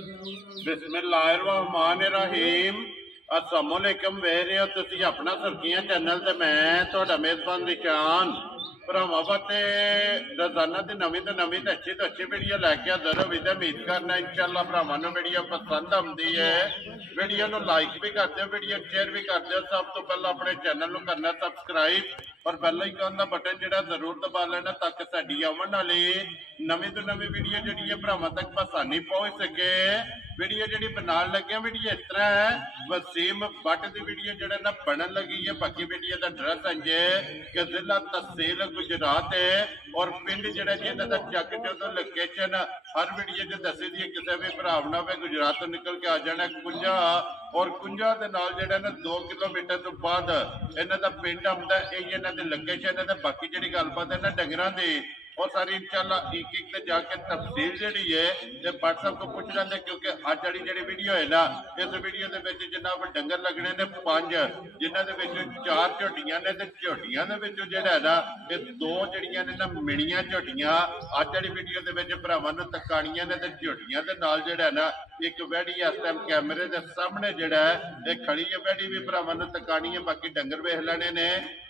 बिस्मिल्लाहिर्रहमानिर्रहीम। अस्सलामुअलैकुम वेख रहे हो तुसी अपना सुर्खियां चैनल ते मैं तुहाडा मेज़बान निशान भरावां वास्ते रोजाना की नवीं तो अच्छी वीडियो लैके हाज़र होवी ते उम्मीद करना इंशाअल्लाह भरावां नूं वीडियो पसंद आउंदी है। वीडियो नूं लाइक भी कर दिओ, वीडियो शेयर भी कर दिओ। सब तो पहले अपने चैनल नूं करना सबसक्राइब और बेल आइकन का बटन जिहड़ा जरूर दबा लेना ताकि साडी आउण वाली नवीं तो नवीं वीडियो जिहड़ी है भरावां तक आसानी पहुंच सके। वीडियो जिहड़ी बनाउण लगे वीडियो इस तरह है, वसीम भट्ट की वीडियो जिहड़ा ना बनन लगी है। बाकी वीडियो का एड्रैस है कि जिला तहसील गुजरात है और पिंड जिहड़ा जी इन्हां दा चक जो लोकेशन हर वीडियो च दसी दी। किसी भी भरा ना होवे गुजरात तो निकल के आ जाना कुंजा और कुंजा दे नाल जिहड़ा ना 2 किलोमीटर तो बाद इन्हां दा पिंड आउंदा है। इन्हां दी लोकेशन है। बाकी जिहड़ी गलबात है ना डंगरां दी और सारी इंशाअल्लाह एक एक ते जाके तफसील जिहड़ी है ते व्हाट्सएप को पूछ लेंदे, क्योंकि अज वाली जिहड़ी वीडियो है ना इस वीडियो दे विच जनाब डंगर लगने ने 5 जिन्हां दे विच 4 झोटियां ने ते झोटियां दे विच जिहड़ा है ना ये 2 जिहड़ियां ने ना मिणियां झोटियां अज वाली वीडियो दे विच भरावां नूं तकाणियां ने ते झोटियां दे नाल जिहड़ा है ना एक वैड़ी इस टाइम कैमरे दे सामने जिहड़ा है ये खड़ी है। वैड़ी भी भरावां नूं तकाणी है, बाकी डंगर वेख लेने ने।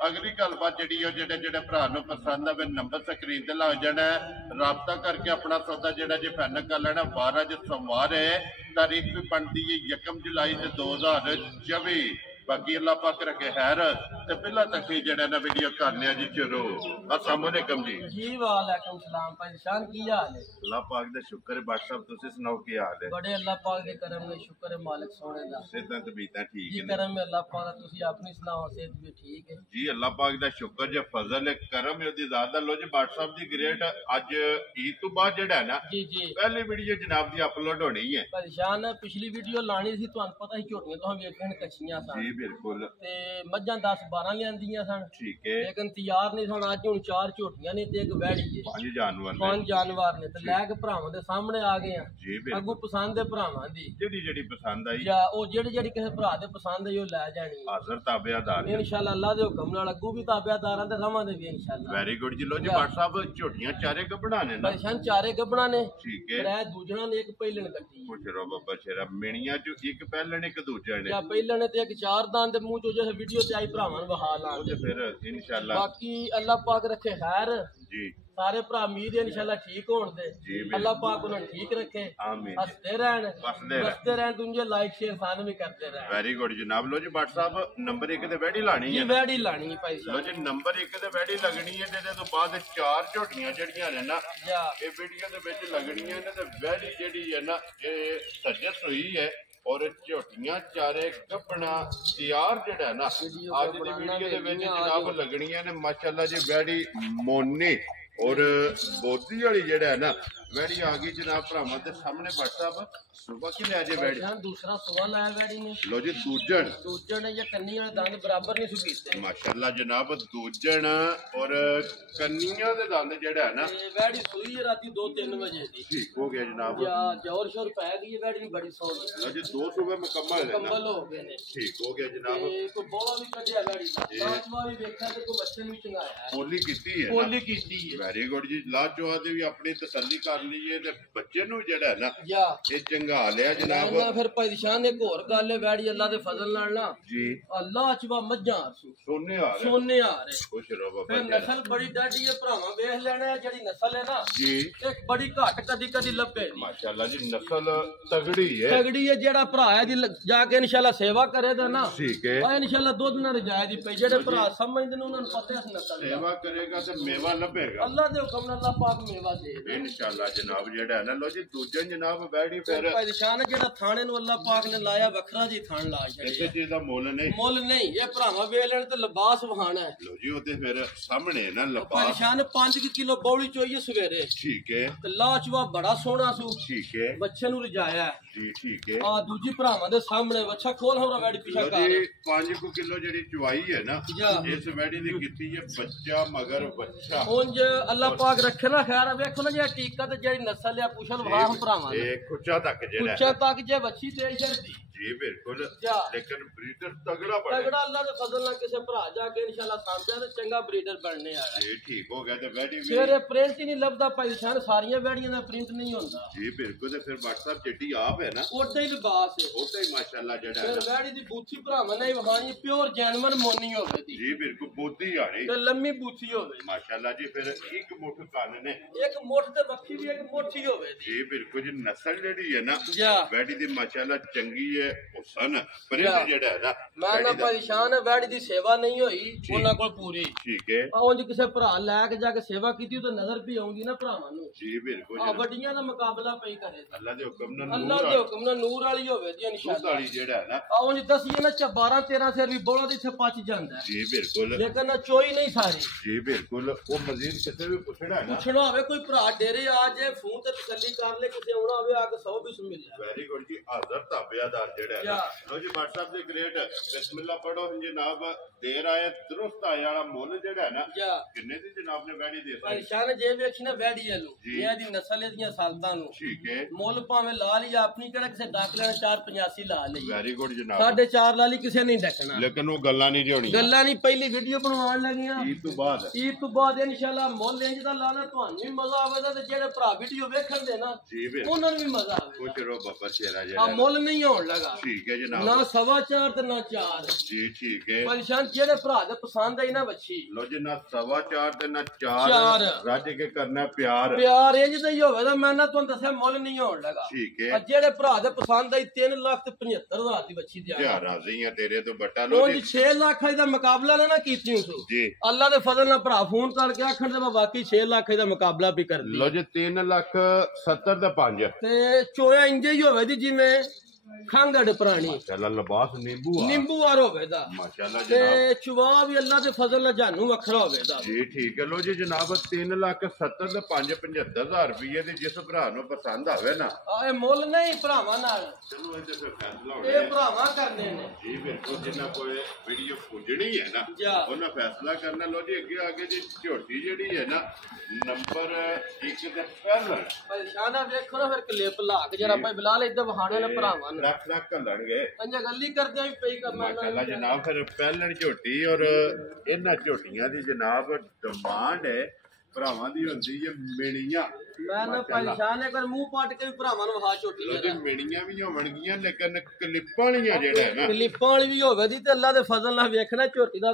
अगली गलबात जिहड़ी ओ जिहड़े भरा नूं पसंद आवे नंबर स्क्रीन ते लग जाना है, राबता करके अपना सौदा जिहड़ा जी फाइनल कर लेना। 12 जो सोमवार है, तारीख भी बनती है 1 जुलाई 2024। बाकी अल्लाह पाक रखे खैर ते पहला तक ही जेड़ा ना वीडियो करने जी शुरू। अस्सलाम वालेकुम जी। जी वालेकुम सलाम। परेशान की हाल है? अल्लाह पाक दा शुक्र है। बादशाह साहब तुसी सुनाओ की हाल है? बड़े अल्लाह पाक दे करम में शुक्र है मालिक सोने दा। सेहतां तबीयतां ठीक जी ने? करम में अल्लाह पाक दा। तुसी अपनी सुनाओ, सेहत भी ठीक है? जी अल्लाह पाक दा शुक्र जे फजल है करम है ओदी ज़ात दा। लो जी बादशाह साहब दी ग्रेट अज ईद तो बाद जेड़ा है ना जी जी पहली वीडियो जनाब दी अपलोड होनी है। परेशान है, पिछली वीडियो लानी सी, तुहानू पता ही झोटियां तो हम वेखण कच्चियां सन जी बिल्कुल ते मज्जां 10-12 लियांदियां सन, ठीक है। लेकिन तैयार नहीं सन। अज हुण 4 झोटियां ने ते एक वैड़ी है, 5 जानवर ने 5 जानवर ने ते लै के भरावां दे सामने आ गए हैं। जी बिल्कुल। अगू पसंद है भरावां दी जेड़ी पसंद आई या ओ जेड़ी किसी भरा दे पसंद है ओ लै जानी हाजर ताबेदार है इंशाअल्लाह। अल्लाह दे हुक्म नाल अगू भी ताबेदार ते रवांगे भी इंशाअल्लाह। वेरी गुड जी। लो जी बादशाह साहब झोटियां चारे गबड़ा ने ना? परेशान चारे गबड़ा ने, ठीक है। त्रै दूजणा ने, एक पहिलन कट्टी खुश रहो बाबा शेरा। मिणियां चो एक पहले ने एक दूजे ने या पहिलन ते एक 4 दांत दे मुंह चो जो वीडियो ते आई भरावां नूं बहा ला। तो फिर इंशाअल्लाह बाकी अल्लाह पाक रखे खैर, जी सारे भरा उम्मीद है इंशाअल्लाह ठीक होण दे। अल्लाह पाक उन्हें ठीक रखे, आमीन। हंसते रहन बसते रहन, तुझे लाइक शेयर सान भी करते रहन। वेरी गुड जनाब। लो जी बादशाह साहब नंबर 1 ते वैड़ी लानी है? वैड़ी लानी है भाई साहब। लो जी नंबर 1 ते वैड़ी लगनी है ते तो बाद 4 झोटियां जड़ियां ने ना ये वीडियो दे विच लगणियां ने ते वैड़ी जेड़ी है ना ये सजस हुई है और झोटियां चारे गपना तैयार जेड़ा ना आज दी वीडियो दे विच जनाब लगणियां ने। माशाअल्लाह जी वैड़ी मोनी और बोधी वाली जेड़ा है ना वैड़ी आ गई जनाब भरावां दे सामने। बादशाह साहब सुबह की ले जे वैड़ी? दूसरा सुबह लाया वैड़ी ने। लो जी दूजन या कन्नी वाले दांत बराबर नहीं सुकीते माशाअल्लाह जनाब। दूजन और कन्नियां दे दांत जेड़ा है ना वैड़ी सुई है राती 2-3 बजे दी। ठीक हो गया जनाब। या जोर शोर पै गई है वैड़ी बड़ी सोहनी। लो जी 2 सुबह मुकम्मल है ना? हो गए ने। ठीक हो गया जनाब। कोई बोला भी कटिया वैड़ी दा लाजवा भी देखा ते कोई बच्चे भी चंगाया है। बोली कीती है बोली कीती है। वेरी गुड जी। लाजवा दे भी अपनी तसल्ली कर ली है ते बच्चे नु जेड़ा है ना या ये चंगा लिया जनाब। ना फिर परेशान एक और गल है वैड़ी अल्लाह दे फजल नाल ना जी अल्लाह अचवा मज्जां सोने आ रहे खुश रहो बाबा। फिर नस्ल बड़ी डाडी है भरावां वेख लेना जेड़ी नस्ल है ना जी एक बड़ी घट कदी लभे माशाअल्लाह जी। नस्ल तगड़ी है जेड़ा भरा है दी जाके इंशाअल्लाह सेवा करे दा ना ठीक है और इंशाअल्लाह दूध ना रजाए दी पे जेड़े भरा समझदे ने उन्हां नूं पता है नस्ल सेवा करेगा तो मेवा लभेगा अल्लाह दे हुक्म नाल। अल्लाह पाक मेवा दे इंशाअल्लाह जनाब जेड़ा है ना। लो जी दूजन जनाब वैड़ी फिर परेशान है जेड़ा थाने नूं अल्लाह पाक ने लाया वखरा जी थान ला किसी चीज दा मुल नहीं ये भरावां वेख लेण ते लिबास वहाना है। लो जी ओते फिर सामने ना लिबास परेशान 5 किलो बौली चोइए सवेरे ठीक है ते लाचवा बड़ा सोहना सू ठीक है बच्चे नूं रजाया जी ठीक है। आ दूजी भरावां दे सामने बच्चा खोल हमरा वैड़ी पीछा कर 5 किलो जेडी चुवाई है ना इस वैड़ी दी कीती है बच्चा मगर बच्चा उंज अल्लाह पाक रखे ना खैर। वेखो ना जे टीका ते जेडी नस्ल है पुछल वाह भरावां ए कुचा तक जेड़ा कुचा तक जे बच्ची ते इधर दी जी बिल्कुल जा। लेकिन ब्रीडर तगड़ा बने तगड़ा अल्लाह दे फजल नाल किसे भरा जाके इंशाल्लाह सामने ते चंगा ब्रीडर बनने आया जी ठीक हो गया ते वैडी भी फिर प्रिंट ही नहीं लभदा भाई शान सारियां वैड़ियां दा प्रिंट नहीं होंदा जी बिल्कुल ते फिर WhatsApp चिट्टी आप है ना ओदा ही लिबास है ओटा ही माशाल्लाह जेड़ा है फिर ना वैड़ी दी बूथी भरावां ने वहानी प्योर जैनवन मोनी होवे दी जी बिल्कुल बोती आड़ी ते लम्मी बूथी होवे माशाल्लाह जी फिर एक मुठ कान ने एक मुठ ते बक्खी भी एक मुठ ही होवे दी जी बिल्कुल जी नस्ल जेड़ी है ना जा वैडी दी माशाल्लाह चंगी है हुसन जा। प्रिंट जेड़ा है ना मैं ना वैडी दा- परेशान है वैड़ी दी सेवा नहीं होई ਉਹਨਾਂ ਕੋਲ ਪੂਰੀ ठीक है ਉਂਝ ਕਿਸੇ ਭਰਾ ਲੈ ਕੇ ਜਾ ਕੇ ਸੇਵਾ ਕੀਤੀ ਤਾਂ ਨਜ਼ਰ ਵੀ ਆਉਂਦੀ ਨਾ ਭਰਾਵਾਂ ਨੂੰ जी बिल्कुल ਆ जनाब। ਵੱਡੀਆਂ ਦਾ ਮੁਕਾਬਲਾ ਪਈ ਕਰੇ अल्लाह दे हुक्म नाल ਅੱਲਾ नूर ਦੇ ਹੁਕਮ ਨਾਲ ਨੂਰ ਵਾਲੀ ਹੋਵੇ ਜੀ दुध ਇਨਸ਼ਾਅੱਲਾ वाली जेड़ा है ना ਆ ਉਂਝ ਦਸੀਏ ਨਾ 12 13 ਸਿਰ ਵੀ ਬੋਲਾ ਦੇ ਇੱਥੇ ਪਚ ਜਾਂਦਾ ਹੈ जी बिल्कुल ਲੇਕਿਨ ਨਾ ਚੋਈ ਨਹੀਂ ਸਾਰੀ जी बिल्कुल वो मजीद किसे भी पूछना है ना ਪੁੱਛਣਾ ਹੋਵੇ ਕੋਈ ਭਰਾ ਡੇਰੇ ਆ ਜੇ ਫੋਨ ਤੇ ਤਸੱਲੀ ਕਰ ਲੈ ਕਿਸੇ ਆਉਣਾ ਹੋਵੇ ਆ ਕੇ 100 ਵੀ ਸੁਣ ਮਿਲਿਆ वेरी गुड जी हाजर ताबियादार जेड़ा है ना या। लो जी WhatsApp दे ग्रेट बिस्मिल्लाह पढ़ो जनाब देर आया दुरुस्त आया वाला मुल जेड़ा है ना ਜਾ किन्ने दी जनाब ने वैडी दे दी ਪਰੇਸ਼ਾਨ ਜੇ ਵੇਖੀ ਨਾ ਵੈੜੀ ਵਾਲੂ जी। ਇਹ ਦੀ ਨਸਲ ਇਹਦੀਆਂ ਸਾਲਤਾਂ ਨੂੰ ठीक है ਮੁੱਲ ਭਾਵੇਂ ਲਾ ਲਈ ਆਪਣੀ ਕਿਹੜਾ ਕਿਸੇ ਡੱਕ ਲੈਣਾ 485 ਲਾ ਲਈ वेरी गुड जनाब 4.5 ਲਾ ਲਈ ਕਿਸੇ ਨਹੀਂ ਡੱਕਣਾ लेकिन वो गल्ला नहीं होनी ਗੱਲਾਂ ਨਹੀਂ ਪਹਿਲੀ ਵੀਡੀਓ ਬਣਾਉਣ ਲੱਗੀਆਂ ईद तो बाद ਈਦ ਤੋਂ ਬਾਅਦ ਇਨਸ਼ਾਅੱਲਾ ਮੁੱਲ ਇੰਜ ਦਾ ਲਾਣਾ ਤੁਹਾਨੂੰ ਵੀ ਮਜ਼ਾ ਆਵੇਗਾ ਤੇ ਜਿਹੜੇ ਭਰਾ ਵੀਡੀਓ ਵੇਖਣ ਦੇ ਨਾ जी बिल्कुल ਉਹਨਾਂ ਨੂੰ ਵੀ ਮਜ਼ਾ ਆਵੇਗਾ कुछ रो बाबा शेरा ਆ जेड़ा है। ਮੁੱਲ ਨਹੀਂ ਹੋਣ ਲੱਗਾ ठीक है जनाब ਨਾ 4.25 ਤੇ ਨਾ 4 जी ठीक है ਪਰੇਸ਼ਾਨ ਜਿਹੜੇ ਭਰਾ ਦੇ ਪਸੰਦ ਆਈ ਨਾ ਵੱਛੀ लो जी ना 4.25 ते ना चार। 4 रज के करना प्यार ਪਿਆਰ ਇੰਜ ਦਾ ਹੀ ਹੋਵੇ ਤਾਂ ਮੈਂ ਨਾ ਤੁਹਾਨੂੰ ਦੱਸਿਆ ਮੁੱਲ ਨਹੀਂ ਹੋਣ ਲੱਗਾ ठीक ਆ है ਜਿਹੜੇ ਭਰਾ ਦੇ ਪਸੰਦ ਆਈ 3,75,000 ਦੀ ਵੱਛੀ ਦਿਆ क्या राजी है तेरे तो बटा लो ਉਹ जी 6 ਲੱਖ ਦਾ ਮੁਕਾਬਲਾ ਨਾ ਕੀਤੀ ਉਸ जी ਅੱਲਾ ਦੇ ਫਜ਼ਲ ਨਾਲ ਭਰਾ ਫੋਨ ਕਰਕੇ ਆਖਣ ਤੇ ਮੈਂ ਵਾਕਈ 6 ਲੱਖ ਦਾ ਮੁਕਾਬਲਾ ਵੀ ਕਰਦੀ लो जी 3,70,000 ਤੇ 5 ਤੇ ਚੋਇਆ ਇੰਜ ਹੀ ਹੋਵੇ ਦੀ ਜਿਵੇਂ ਖੰਗੜ ਪ੍ਰਾਣੀ माशाल्लाह लिबास नींबू आ ਨਿੰਬੂ ਵਾਰ ਹੋਵੇ ਦਾ माशाल्लाह ਤੇ जनाब ਚੁਵਾ ਵੀ ਅੱਲਾ ਦੇ ਫਜ਼ਲ ਨਾਲ ਜਾਨੂ ਵੱਖਰਾ ਹੋਵੇ ਦਾ जी ठीक है लो जी जनाब 3,70,000 ਤੇ 5,75,000 ਰੁਪਏ ਦੇ ਜਿਸ ਭਰਾ ਨੂੰ ਪਸੰਦ ਆਵੇ ਨਾ ਆ ਇਹ ਮੁੱਲ ਨਹੀਂ ਭਰਾਵਾਂ ਨਾਲ ਚਲੋ ਇਹਦੇ ਫਿਰ ਫੈਸਲਾ ਇਹ ਹੋਣਾ ਭਰਾਵਾਂ ਕਰਨੇ ਨੇ ਜੀ ਬਿਲਕੁਲ ਜਿੰਨਾ ਕੋਈ ਵੀਡੀਓ ਪੁੱਜਣੀ ਹੈ ਨਾ ਜਾ। ਉਹਨਾਂ ਫੈਸਲਾ ਕਰਨਾ ਲੋ ਜੀ ਅੱਗੇ ਜੀ ਝੋਟੀ ਜਿਹੜੀ ਹੈ ਨਾ ਨੰਬਰ 1 ਤੇ ਪਹਿਲਾਂ ਪਰੇਸ਼ਾਨਾ ਵੇਖੋ ਨਾ ਫਿਰ ਕਲਿੱਪ ਲਾ ਕੇ ਜਰਾ ਭਾਈ ਬਿਲਾਲ ਇੱਧਰ ਵਹਾਣੇ ਨੇ ਭਰਾਵਾਂ ਨੂੰ ਰੱਖ ਘੱਲਣਗੇ ਅੰਜਾ ਗੱਲੀ ਕਰਦੇ ਵੀ ਪਈ ਕਰਨਾ ਮਾਸ਼ਾਅੱਲਾ ਜਨਾਬ ਫਿਰ ਪਹਿਲਣ ਝੋਟੀ ਔਰ ਇਹਨਾਂ ਝੋਟੀਆਂ ਦੀ ਜਨਾਬ ਡਿਮਾਂਡ ਹੈ ਭਰਾਵਾਂ ਦੀ ਹੁੰਦੀ ਹੈ ਮਿਣੀਆਂ ਮੈਂ ਨਾ ਪਰੇਸ਼ਾਨ ਹੈ ਕਰ ਮੂੰਹ ਪੱਟ ਕੇ ਵੀ ਭਰਾਵਾਂ ਨੂੰ ਵਹਾ ਛੋਟੀ ਲੋ ਜੀ ਮਿਣੀਆਂ ਵੀ ਹੋਣਗੀਆਂ ਲੇਕਿਨ ਕਲਿੱਪਾਂ ਵਾਲੀਆਂ ਜਿਹੜਾ ਹੈ ਨਾ ਕਲਿੱਪਾਂ ਵਾਲੀ ਵੀ ਹੋਵੇ ਦੀ ਤੇ ਅੱਲਾ ਦੇ ਫਜ਼ਲ ਨਾਲ ਵੇਖਣਾ ਝੋਟੀ ਦਾ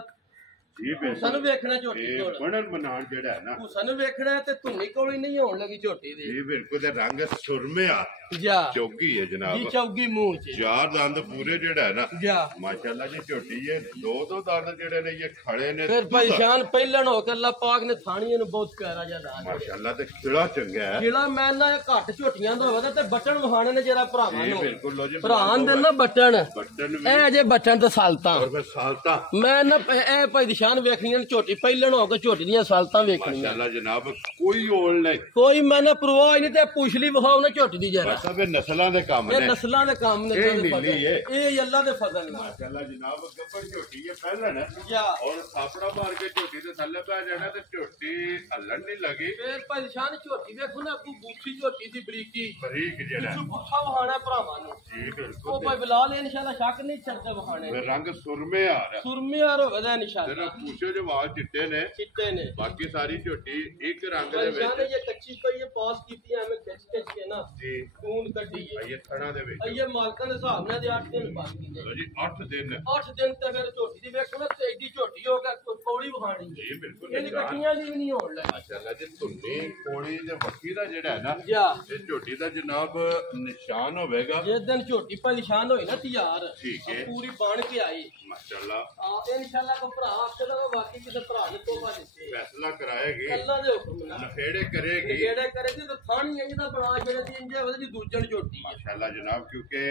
ਜੀ ਸਾਨੂੰ ਬਿਲਕੁਲ ਵੇਖਣਾ ਝੋਟੀ ਇਹ ਕੋਲ ਬਣਨ ਮਨਾਣ ਜਿਹੜਾ ਹੈ ਨਾ ਸਾਨੂੰ ਵੇਖਣਾ ਤੇ ਧੁੰਨੀ ਕੋਲ ਹੀ ਨਹੀਂ ਹੋਣ ਲੱਗੀ ਝੋਟੀ ਦੀ ਜੀ ਬਿਲਕੁਲ ਤੇ ਰੰਗ ਸੁਰਮਿਆ ਜਾ ਚੌਗੀ ਹੈ ਜੀ ਜਨਾਬ ਚੌਗੀ ਮੂੰਹ ਚ ਚਾਰ ਦੰਦ ਪੂਰੇ ਜਿਹੜਾ ਹੈ ਨਾ ਜਾ ਮਾਸ਼ਾਅੱਲਾ ਜੀ ਝੋਟੀ ਇਹ ਦੋ ਦੰਦ ਜਿਹੜੇ ਨੇ ਇਹ ਖੜੇ ਨੇ ਫਿਰ ਪਰੇਸ਼ਾਨ ਪਹਿਲਣ ਹੋ ਕੇ ਅੱਲਾ ਪਾਕ ਨੇ ਥਾਣੀਆਂ ਨੂੰ ਬਹੁਤ ਪਿਆਰਾ ਜਿਹਾ ਦਾਨ ਮਾਸ਼ਾਅੱਲਾ ਤੇ ਖਿਲਾ ਚੰਗਾ ਹੈ ਜਿਹੜਾ ਮੈਂ ਨਾ ਇਹ ਘੱਟ ਝੋਟੀਆਂ ਦਾ ਹੋਵੇ ਤੇ ਬਟਨ ਵਹਾਣੇ ਨੇ ਜਿਹੜਾ ਭਰਾਵਾਂ ਜੀ ਨੂੰ ਬਿਲਕੁਲ ਲੋ ਜੀ ਭਰਾ ਦੇ ਨਾ ਬਟਨ ਬਟਨ ਵੀ ਇਹ ਅਜੇ ਬਟਨ ਤੇ ਸਾਲਤਾਂ ਔਰ ਫਿਰ ਸਾਲਤਾ ਮੈਂ ਨਾ ਇਹ ਭਾਈ ਨਿਸ਼ਾਨ ਵੇਖਣੀਆਂ ਨੇ ਝੋਟੀ ਪਹਿਲਣ ਹੋ ਕੇ ਝੋਟੀ ਦੀਆਂ ਸਾਲਤਾਂ ਵੇਖਣੀਆਂ ਮਾਸ਼ਾਅੱਲਾ ਜਨਾਬ ਕੋਈ ਓਲ ਨਹੀਂ ਕੋਈ ਮੈਂ ਨਾ ਪਰਵਾਹ ਹੀ ਨਹੀਂ ਤੇ ਪੁੱਛਲੀ ਵਿਖਾਓ ਨਾ ਝੋਟੀ ਦੀ ਜਰਾ ਬਸ ਇਹ ਨਸਲਾਂ ਦੇ ਕੰਮ ਇਹ ਨੇ ਨਸਲਾਂ ਦੇ ਕੰਮ ਨੇ ਇਹ ਜਿਹੜੇ ਨੀਲੀ ਫਜ਼ਲ। ਹੈ। ਇਹ ਅੱਲਾ ਦੇ ਫਜ਼ਲ ਨਾਲ ਮਾਸ਼ਾਅੱਲਾ ਜਨਾਬ ਗੱਪੜ ਝੋਟੀ ਹੈ ਪਹਿਲਣ ਜਾ ਔਰ ਥਾਪੜਾ ਮਾਰ ਕੇ ਝੋਟੀ ਦੇ ਥੱਲੇ ਪੈ ਜਾਣਾ ਤੇ ਝੋਟੀ ਹੱਲਣ ਨਹੀਂ ਲੱਗੀ ਫੇਰ ਭਾਈ ਨਿਸ਼ਾਨ ਝੋਟੀ ਵੇਖੋ ਨਾ ਕੋ ਬੂਥੀ ਝੋਟੀ ਦੀ ਬਰੀਕੀ ਬਰੀਕ ਜਿਹੜਾ ਪਿੱਛੋਂ ਪੁੱਠਾ ਵਹਾਣਾ ਭਰਾਵਾਂ ਨੂੰ ਜੀ ਉਹ ਬਿਲਕੁਲ ਭਾਈ ਬਿਲਾਲ ਇਨਸ਼ਾਅੱਲਾ ਸ਼ੱਕ ਨਹੀਂ ਛੱਡਦੇ ਵਹਾਣੇ ਫਿਰ ਰੰਗ ਸੁਰਮੇ ਆ ਰਿਹਾ ਸੁਰਮੀਆਰ ਹੋਵੇ ਦਾ ਤੇਰੇ ਇਨਸ਼ਾਅੱਲਾ ਪੂਛੇ ਦੇ ਵਾਲ ਚਿੱਟੇ ਨੇ ਚਿੱਟੇ ਨੇ ਬਾਕੀ ਸਾਰੀ ਝੋਟੀ ਇੱਕ ਰੰਗ ਦੇ ਭਾਈ ਨਿਸ਼ਾਨ ਵਿੱਚ ਇਹ ਕੱਚੀ ਪਈ ਹੈ ਪਾਸ ਕੀਤੀ ਐਵੇਂ ਖਿੱਚ ਕੇ ਨਾ ਜੀ ਖੂਨ ਕੱਢੀ ਹੈ ਇਹ ਥਣਾ ਦੇ ਵਿੱਚ ਇਹ ਮਾਲਕਾਂ ਦੇ ਹਿਸਾਬ ਨਾਲ ਦੇ 8 ਦਿਨ ਬਾਕੀ ਨੇ ਲਓ ਜੀ 8 ਦਿਨ 8 ਦਿਨ ਤੇ ਫਿਰ ਝੋਟੀ ਦੀ ਵੇਖੋ ਨਾ ਤੇ ਐਡੀ ਝੋਟੀ ਹੋ ਗਿਆ ਕੋਈ ਪੌੜੀ ਵਹਾਣੀ ਹੈ ਜੀ ਬਿਲਕੁਲ ਇਹਦੀ ਕੱਟੀਆਂ ਦੀ ਵੀ ਨਹੀਂ ਹੋਣ ਲੱਗੀ ਮਾਸ਼ਾਅੱਲਾ ਜੀ ਧੁੰਨੀ ਕੋਣੀ ਤੇ ਵੱਕੀ ਦਾ ਜਿਹੜਾ ਹੈ ਨਾ ਜਾ ਇਹ ਝੋਟੀ ਦਾ ਜਨਾਬ ਨਿਸ਼ਾਨ ਹੋਵੇਗਾ ਜਿਸ ਦਿਨ ਝੋਟੀ ਪਾ ਨਿਸ਼ਾਨ ਹੋਈ ਨਾ ਤਿਆਰ ਠੀਕ ਹੈ ਪੂਰੀ ਬਣ ਕੇ ਆਈ ਮਾਸ਼ਾਅੱਲਾ ਆ ਇਨਸ਼ਾਅੱਲਾ ਕੋ ਭਰਾ ਆਖੇ ਦਾ ਬਾਕੀ ਕਿਸੇ ਭਰਾ ਨੇ ਤੋਬਾ ਦਿੱਤੀ ਫੈਸਲਾ ਕਰਾਏਗੀ ਅੱਲਾ ਦੇ ਹੁਕਮ ਨਾਲ ਨਖੇੜੇ ਕਰੇਗੀ ਜਿਹੜੇ ਕਰੇਗੀ ਤਾਂ ਥਾਣੀ ਇੰਜ ਦਾ ਬਣਾ ਜਿਹੜੇ ਦੀ ਇੰਜ ਉਹਦੀ ਦੂਜਣ ਝੋਟੀ ਹੈ ਮਾਸ਼ਾਅੱਲਾ ਜਨਾਬ ਕਿਉਂਕਿ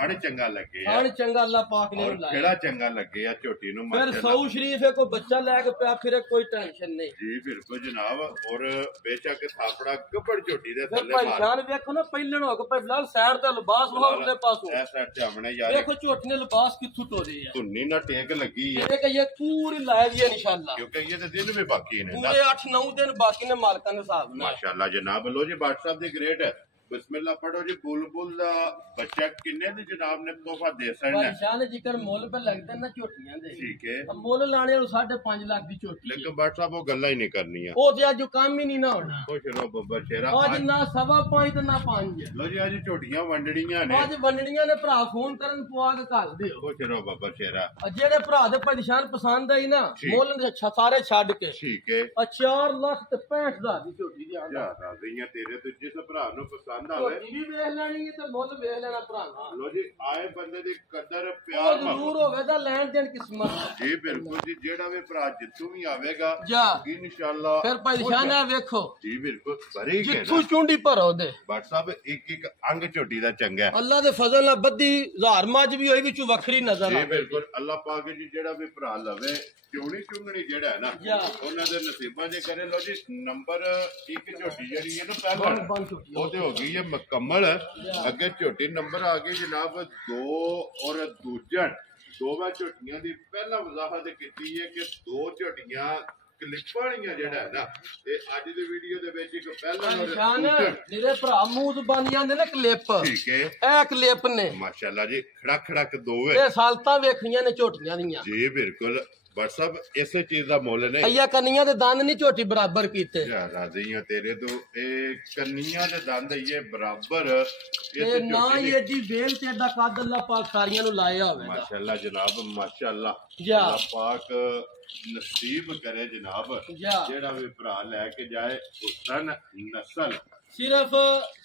ਹਣ ਚੰਗਾ ਲੱਗੇ ਆ ਥਾਣ ਚੰਗਾ ਅੱਲਾ ਪਾਕ ਨੇ ਔਰ ਲਾਇਆ ਕਿਹੜਾ ਚੰਗਾ ਲੱਗੇ ਆ ਝੋਟੀ ਨੂੰ ਫਿਰ ਮਾਸ਼ਾਅੱਲਾ ਸੌ ਸ਼ਰੀਫ ਹੈ ਕੋਈ ਬੱਚਾ ਲੈ ਕੇ ਪਿਆ ਫਿਰੇ ਕੋਈ ਟੈਨਸ਼ਨ ਨਹੀਂ ਜੀ ਬਿਲਕੁਲ ਜਨਾਬ ਔਰ ਬੇਸ਼ੱਕ ਥਾਪੜਾ ਗੱਬੜ ਝੋਟੀ ਦੇ ਫਿਰ ਥੱਲੇ ਭਾਈ ਮਾਰ ਜਾਨ ਵੇਖੋ ਨਾ ਪਹਿਲਣ ਹੋ ਕੇ ਭਾਈ ਬਿਲਾਲ ਸਾਈਡ ਤੇ ਲਿਬਾਸ ਵਹਾਉ ਦੇ ਪਾਸੋਂ ਐ ਸਾਈਡ ਤੇ ਆਮਣੇ ਯਾਰ ਵੇਖੋ ਝੋਟੀ ਨੇ ਲਿਬਾਸ ਕਿੱਥੋਂ ਤੋਰੇ ਆ ਧੁੰਨੀ ਨਾ ਟੇਕ ਲੱਗੀ ਹੈ ਇਹ ਕਿ ਇਹ ਪੂਰੀ ਲਾਇ ਦੀ ਹੈ ਇਨਸ਼ਾਅੱਲਾ ਕਿਉਂਕਿ ਇਹ ਤੇ ਦਿਨ ਵੀ ਬਾਕੀ ਨੇ ਨਾ ਪੂਰੇ 8-9 ਦਿਨ ਬਾਕੀ ਨੇ ਮਾਲਕਾਂ ਦੇ ਹਿਸਾਬ ਨਾਲ ਮਾਸ਼ਾਅੱਲਾ ਜਨਾਬ ਲੋ ਜੀ WhatsApp ਦੇ ਗ੍ਰੇਟ ਬਿਸਮਿਲ੍ਲਾ ਪੜੋ ਜੀ। ਬੁਲਬੁਲ ਦਾ ਬੱਚਾ ਕਿੰਨੇ ਦੀ ਜਨਾਬ ਨੇ ਤੋਹਫਾ ਦੇ ਸਕਣਾ? ਪਰੇਸ਼ਾਨ ਜਿਕਰ ਮੁੱਲ ਪੇ ਲੱਗਦੇ ਨਾ ਝੋਟੀਆਂ ਦੇ, ਠੀਕ ਹੈ। ਮੁੱਲ ਲਾਣੇ ਨੂੰ 5.5 ਲੱਖ ਦੀ ਝੋਟੀ। ਲੇਕਿਨ ਬਾਟ ਸਾਹਿਬ ਉਹ ਗੱਲਾਂ ਹੀ ਨਹੀਂ ਕਰਨੀਆਂ, ਉਹ ਤੇ ਅੱਜ ਕੰਮ ਹੀ ਨਹੀਂ ਨਾ ਹੋਣਾ। ਖੁਸ਼ ਰਹੋ ਬੱਬਰ ਸ਼ੇਰਾ। ਅੱਜ ਨਾ 5.25 ਤੇ ਨਾ 5। ਲੋ ਜੀ ਅੱਜ ਝੋਟੀਆਂ ਵੰਡਣੀਆਂ ਨੇ, ਅੱਜ ਵੰਡਣੀਆਂ ਨੇ। ਭਰਾ ਫੋਨ ਕਰਨ ਪਵਾ ਕੇ ਘੱਲ ਦਿਓ। ਖੁਸ਼ ਰਹੋ ਬੱਬਰ ਸ਼ੇਰਾ। ਜਿਹੜੇ ਭਰਾ ਦੇ ਪਰੇਸ਼ਾਨ ਪਸੰਦ ਆਈ ਨਾ, ਮੁੱਲ ਸਾਰੇ ਛੱਡ ਕੇ ਠੀਕ ਹੈ। 4 ਲੱਖ ਤੇ 65,000 ਦੀ ਝੋਟੀ ਦੀ ਆਂਦਾ। ਯਾਰ ਰਹੀਆਂ ਤੇਰੇ ਤੇ ਜਿਸ ਭਰਾ ਨੂੰ ਪਸੰਦ ਆਵੇ ਝੋਟੀ ਵੀ ਵੇਖ ਲੈਣੀ ਹੈ ਤੇ ਮੁੱਲ ਵੇਖ ਲੈਣਾ ਭਰਾ ਨਾਲ। ਲੋ ਜੀ ਆਏ ਬੰਦੇ ਦੀ ਕਦਰ ਉਹ ਪਿਆਰ ਜ਼ਰੂਰ ਹੋਵੇ ਤਾਂ ਲੈਣ ਦੇਣ ਕਿਸਮਤ ਦਾ। ਜੀ ਬਿਲਕੁਲ ਜੀ। ਜਿਹੜਾ ਵੀ ਭਰਾ ਜਿੱਥੋਂ ਵੀ ਆਵੇਗਾ ਜਾ ਇਨਸ਼ਾਅੱਲਾ ਫਿਰ ਪਰੇਸ਼ਾਨ ਹੈ ਵੇਖੋ ਜੀ ਬਿਲਕੁਲ ਬਰੀਕ ਹੈ ਜਿੱਥੋਂ ਚੁੰਡੀ ਭਰੋ ਦੇ। ਬਟ ਸਾਹਿਬ ਇੱਕ ਇੱਕ ਅੰਗ ਝੋਟੀ ਦਾ ਚੰਗਾ ਹੈ। ਅੱਲਾ ਦੇ ਫਜ਼ਲ ਨਾਲ ਬੱਦੀ 1000 ਮੱਝ ਵੀ ਹੋਈ ਵਿੱਚੋਂ ਵੱਖਰੀ ਨਜ਼ਰ ਜੀ ਆ। ਬਿਲਕੁਲ ਅੱਲਾਹ ਪਾਕ ਜੀ ਜਿਹੜਾ ਵੀ ਭਰਾ ਲਵੇ ਚੋਣੀ ਚੁੰਗਣੀ ਜਿਹੜਾ ਹੈ ਨਾ ਉਹਨਾਂ ਦੇ ਨਸੀਬਾਂ ਦੇ ਕਰੇ। ਲੋ ਜੀ ਨੰਬਰ 1 ਝੋਟੀ ਜਿਹੜੀ ਹੈ ਨਾ ਪਹਿਲਾਂ ਉਹ ਤੇ ਹੋ ਗਈ ਹੈ ਮੁਕੰਮਲ। ਅੱਗੇ ਝੋਟੀ ਨੰਬਰ ਆ ਗਈ ਜਨਾਬ 2 ਔਰ ਦੂਜਣ। ਦੋਵਾਂ ਝੋਟੀਆਂ ਦੀ ਪਹਿਲਾਂ ਵਜ਼ਾਹਤ ਕੀਤੀ ਹੈ ਕਿ 2 ਝੋਟੀਆਂ ਕਲਿੱਪਾਂ ਵਾਲੀਆਂ ਜਿਹੜਾ ਹੈ ਨਾ ਤੇ ਅੱਜ ਦੀ ਵੀਡੀਓ ਦੇ ਵਿੱਚ ਇੱਕ ਪਹਿਲਾਂ ਮੇਰੇ ਭਰਾ ਮੂੰਹ ਜ਼ਬਾਨੀਆਂ ਦੇ ਨਾ ਕਲਿੱਪ। ਠੀਕ ਹੈ। ਇਹ ਕਲਿੱਪ ਨੇ ਮਾਸ਼ਾਅੱਲਾ ਜੀ ਖੜਕ ਖੜਕ ਦੋਵੇਂ ਇਹ ਸਾਲਤਾਂ ਵੇਖੀਆਂ ਨੇ ਝੋਟੀਆਂ ਦੀਆਂ। ਜੀ ਬਿਲਕੁਲ। ਬਟ ਸਭ ਇਸੇ ਚੀਜ਼ ਦਾ ਮੁੱਲ ਨੇ। ਅਈਆ ਕੰਨੀਆਂ ਦੇ ਦੰਦ ਨਹੀਂ ਝੋਟੀ ਬਰਾਬਰ ਕੀਤੇ। ਰਾਜ਼ੀਆਂ ਤੇਰੇ ਤੋਂ ਇਹ ਕੰਨੀਆਂ ਦੇ ਦੰਦ ਇਹ ਬਰਾਬਰ ਇਹ ਨਾ ਹੀ ਏਡੀ ਵੇਲ ਤੇ ਏਡਾ ਕੱਦ ਅੱਲਾ ਪਾਕ ਸਾਰੀਆਂ ਨੂੰ ਲਾਇਆ ਹੋਵੇ। ਮਾਸ਼ਾਅੱਲਾ ਜਨਾਬ ਮਾਸ਼ਾਅੱਲਾ। ਜਾ ਅੱਲਾ ਪਾਕ ਨਸੀਬ ਕਰੇ ਜਨਾਬ ਜਿਹੜਾ ਵੀ ਭਰਾ ਲੈ ਕੇ ਜਾਏ ਹੁਸਨ ਨਸਲ। ਸਿਰਫ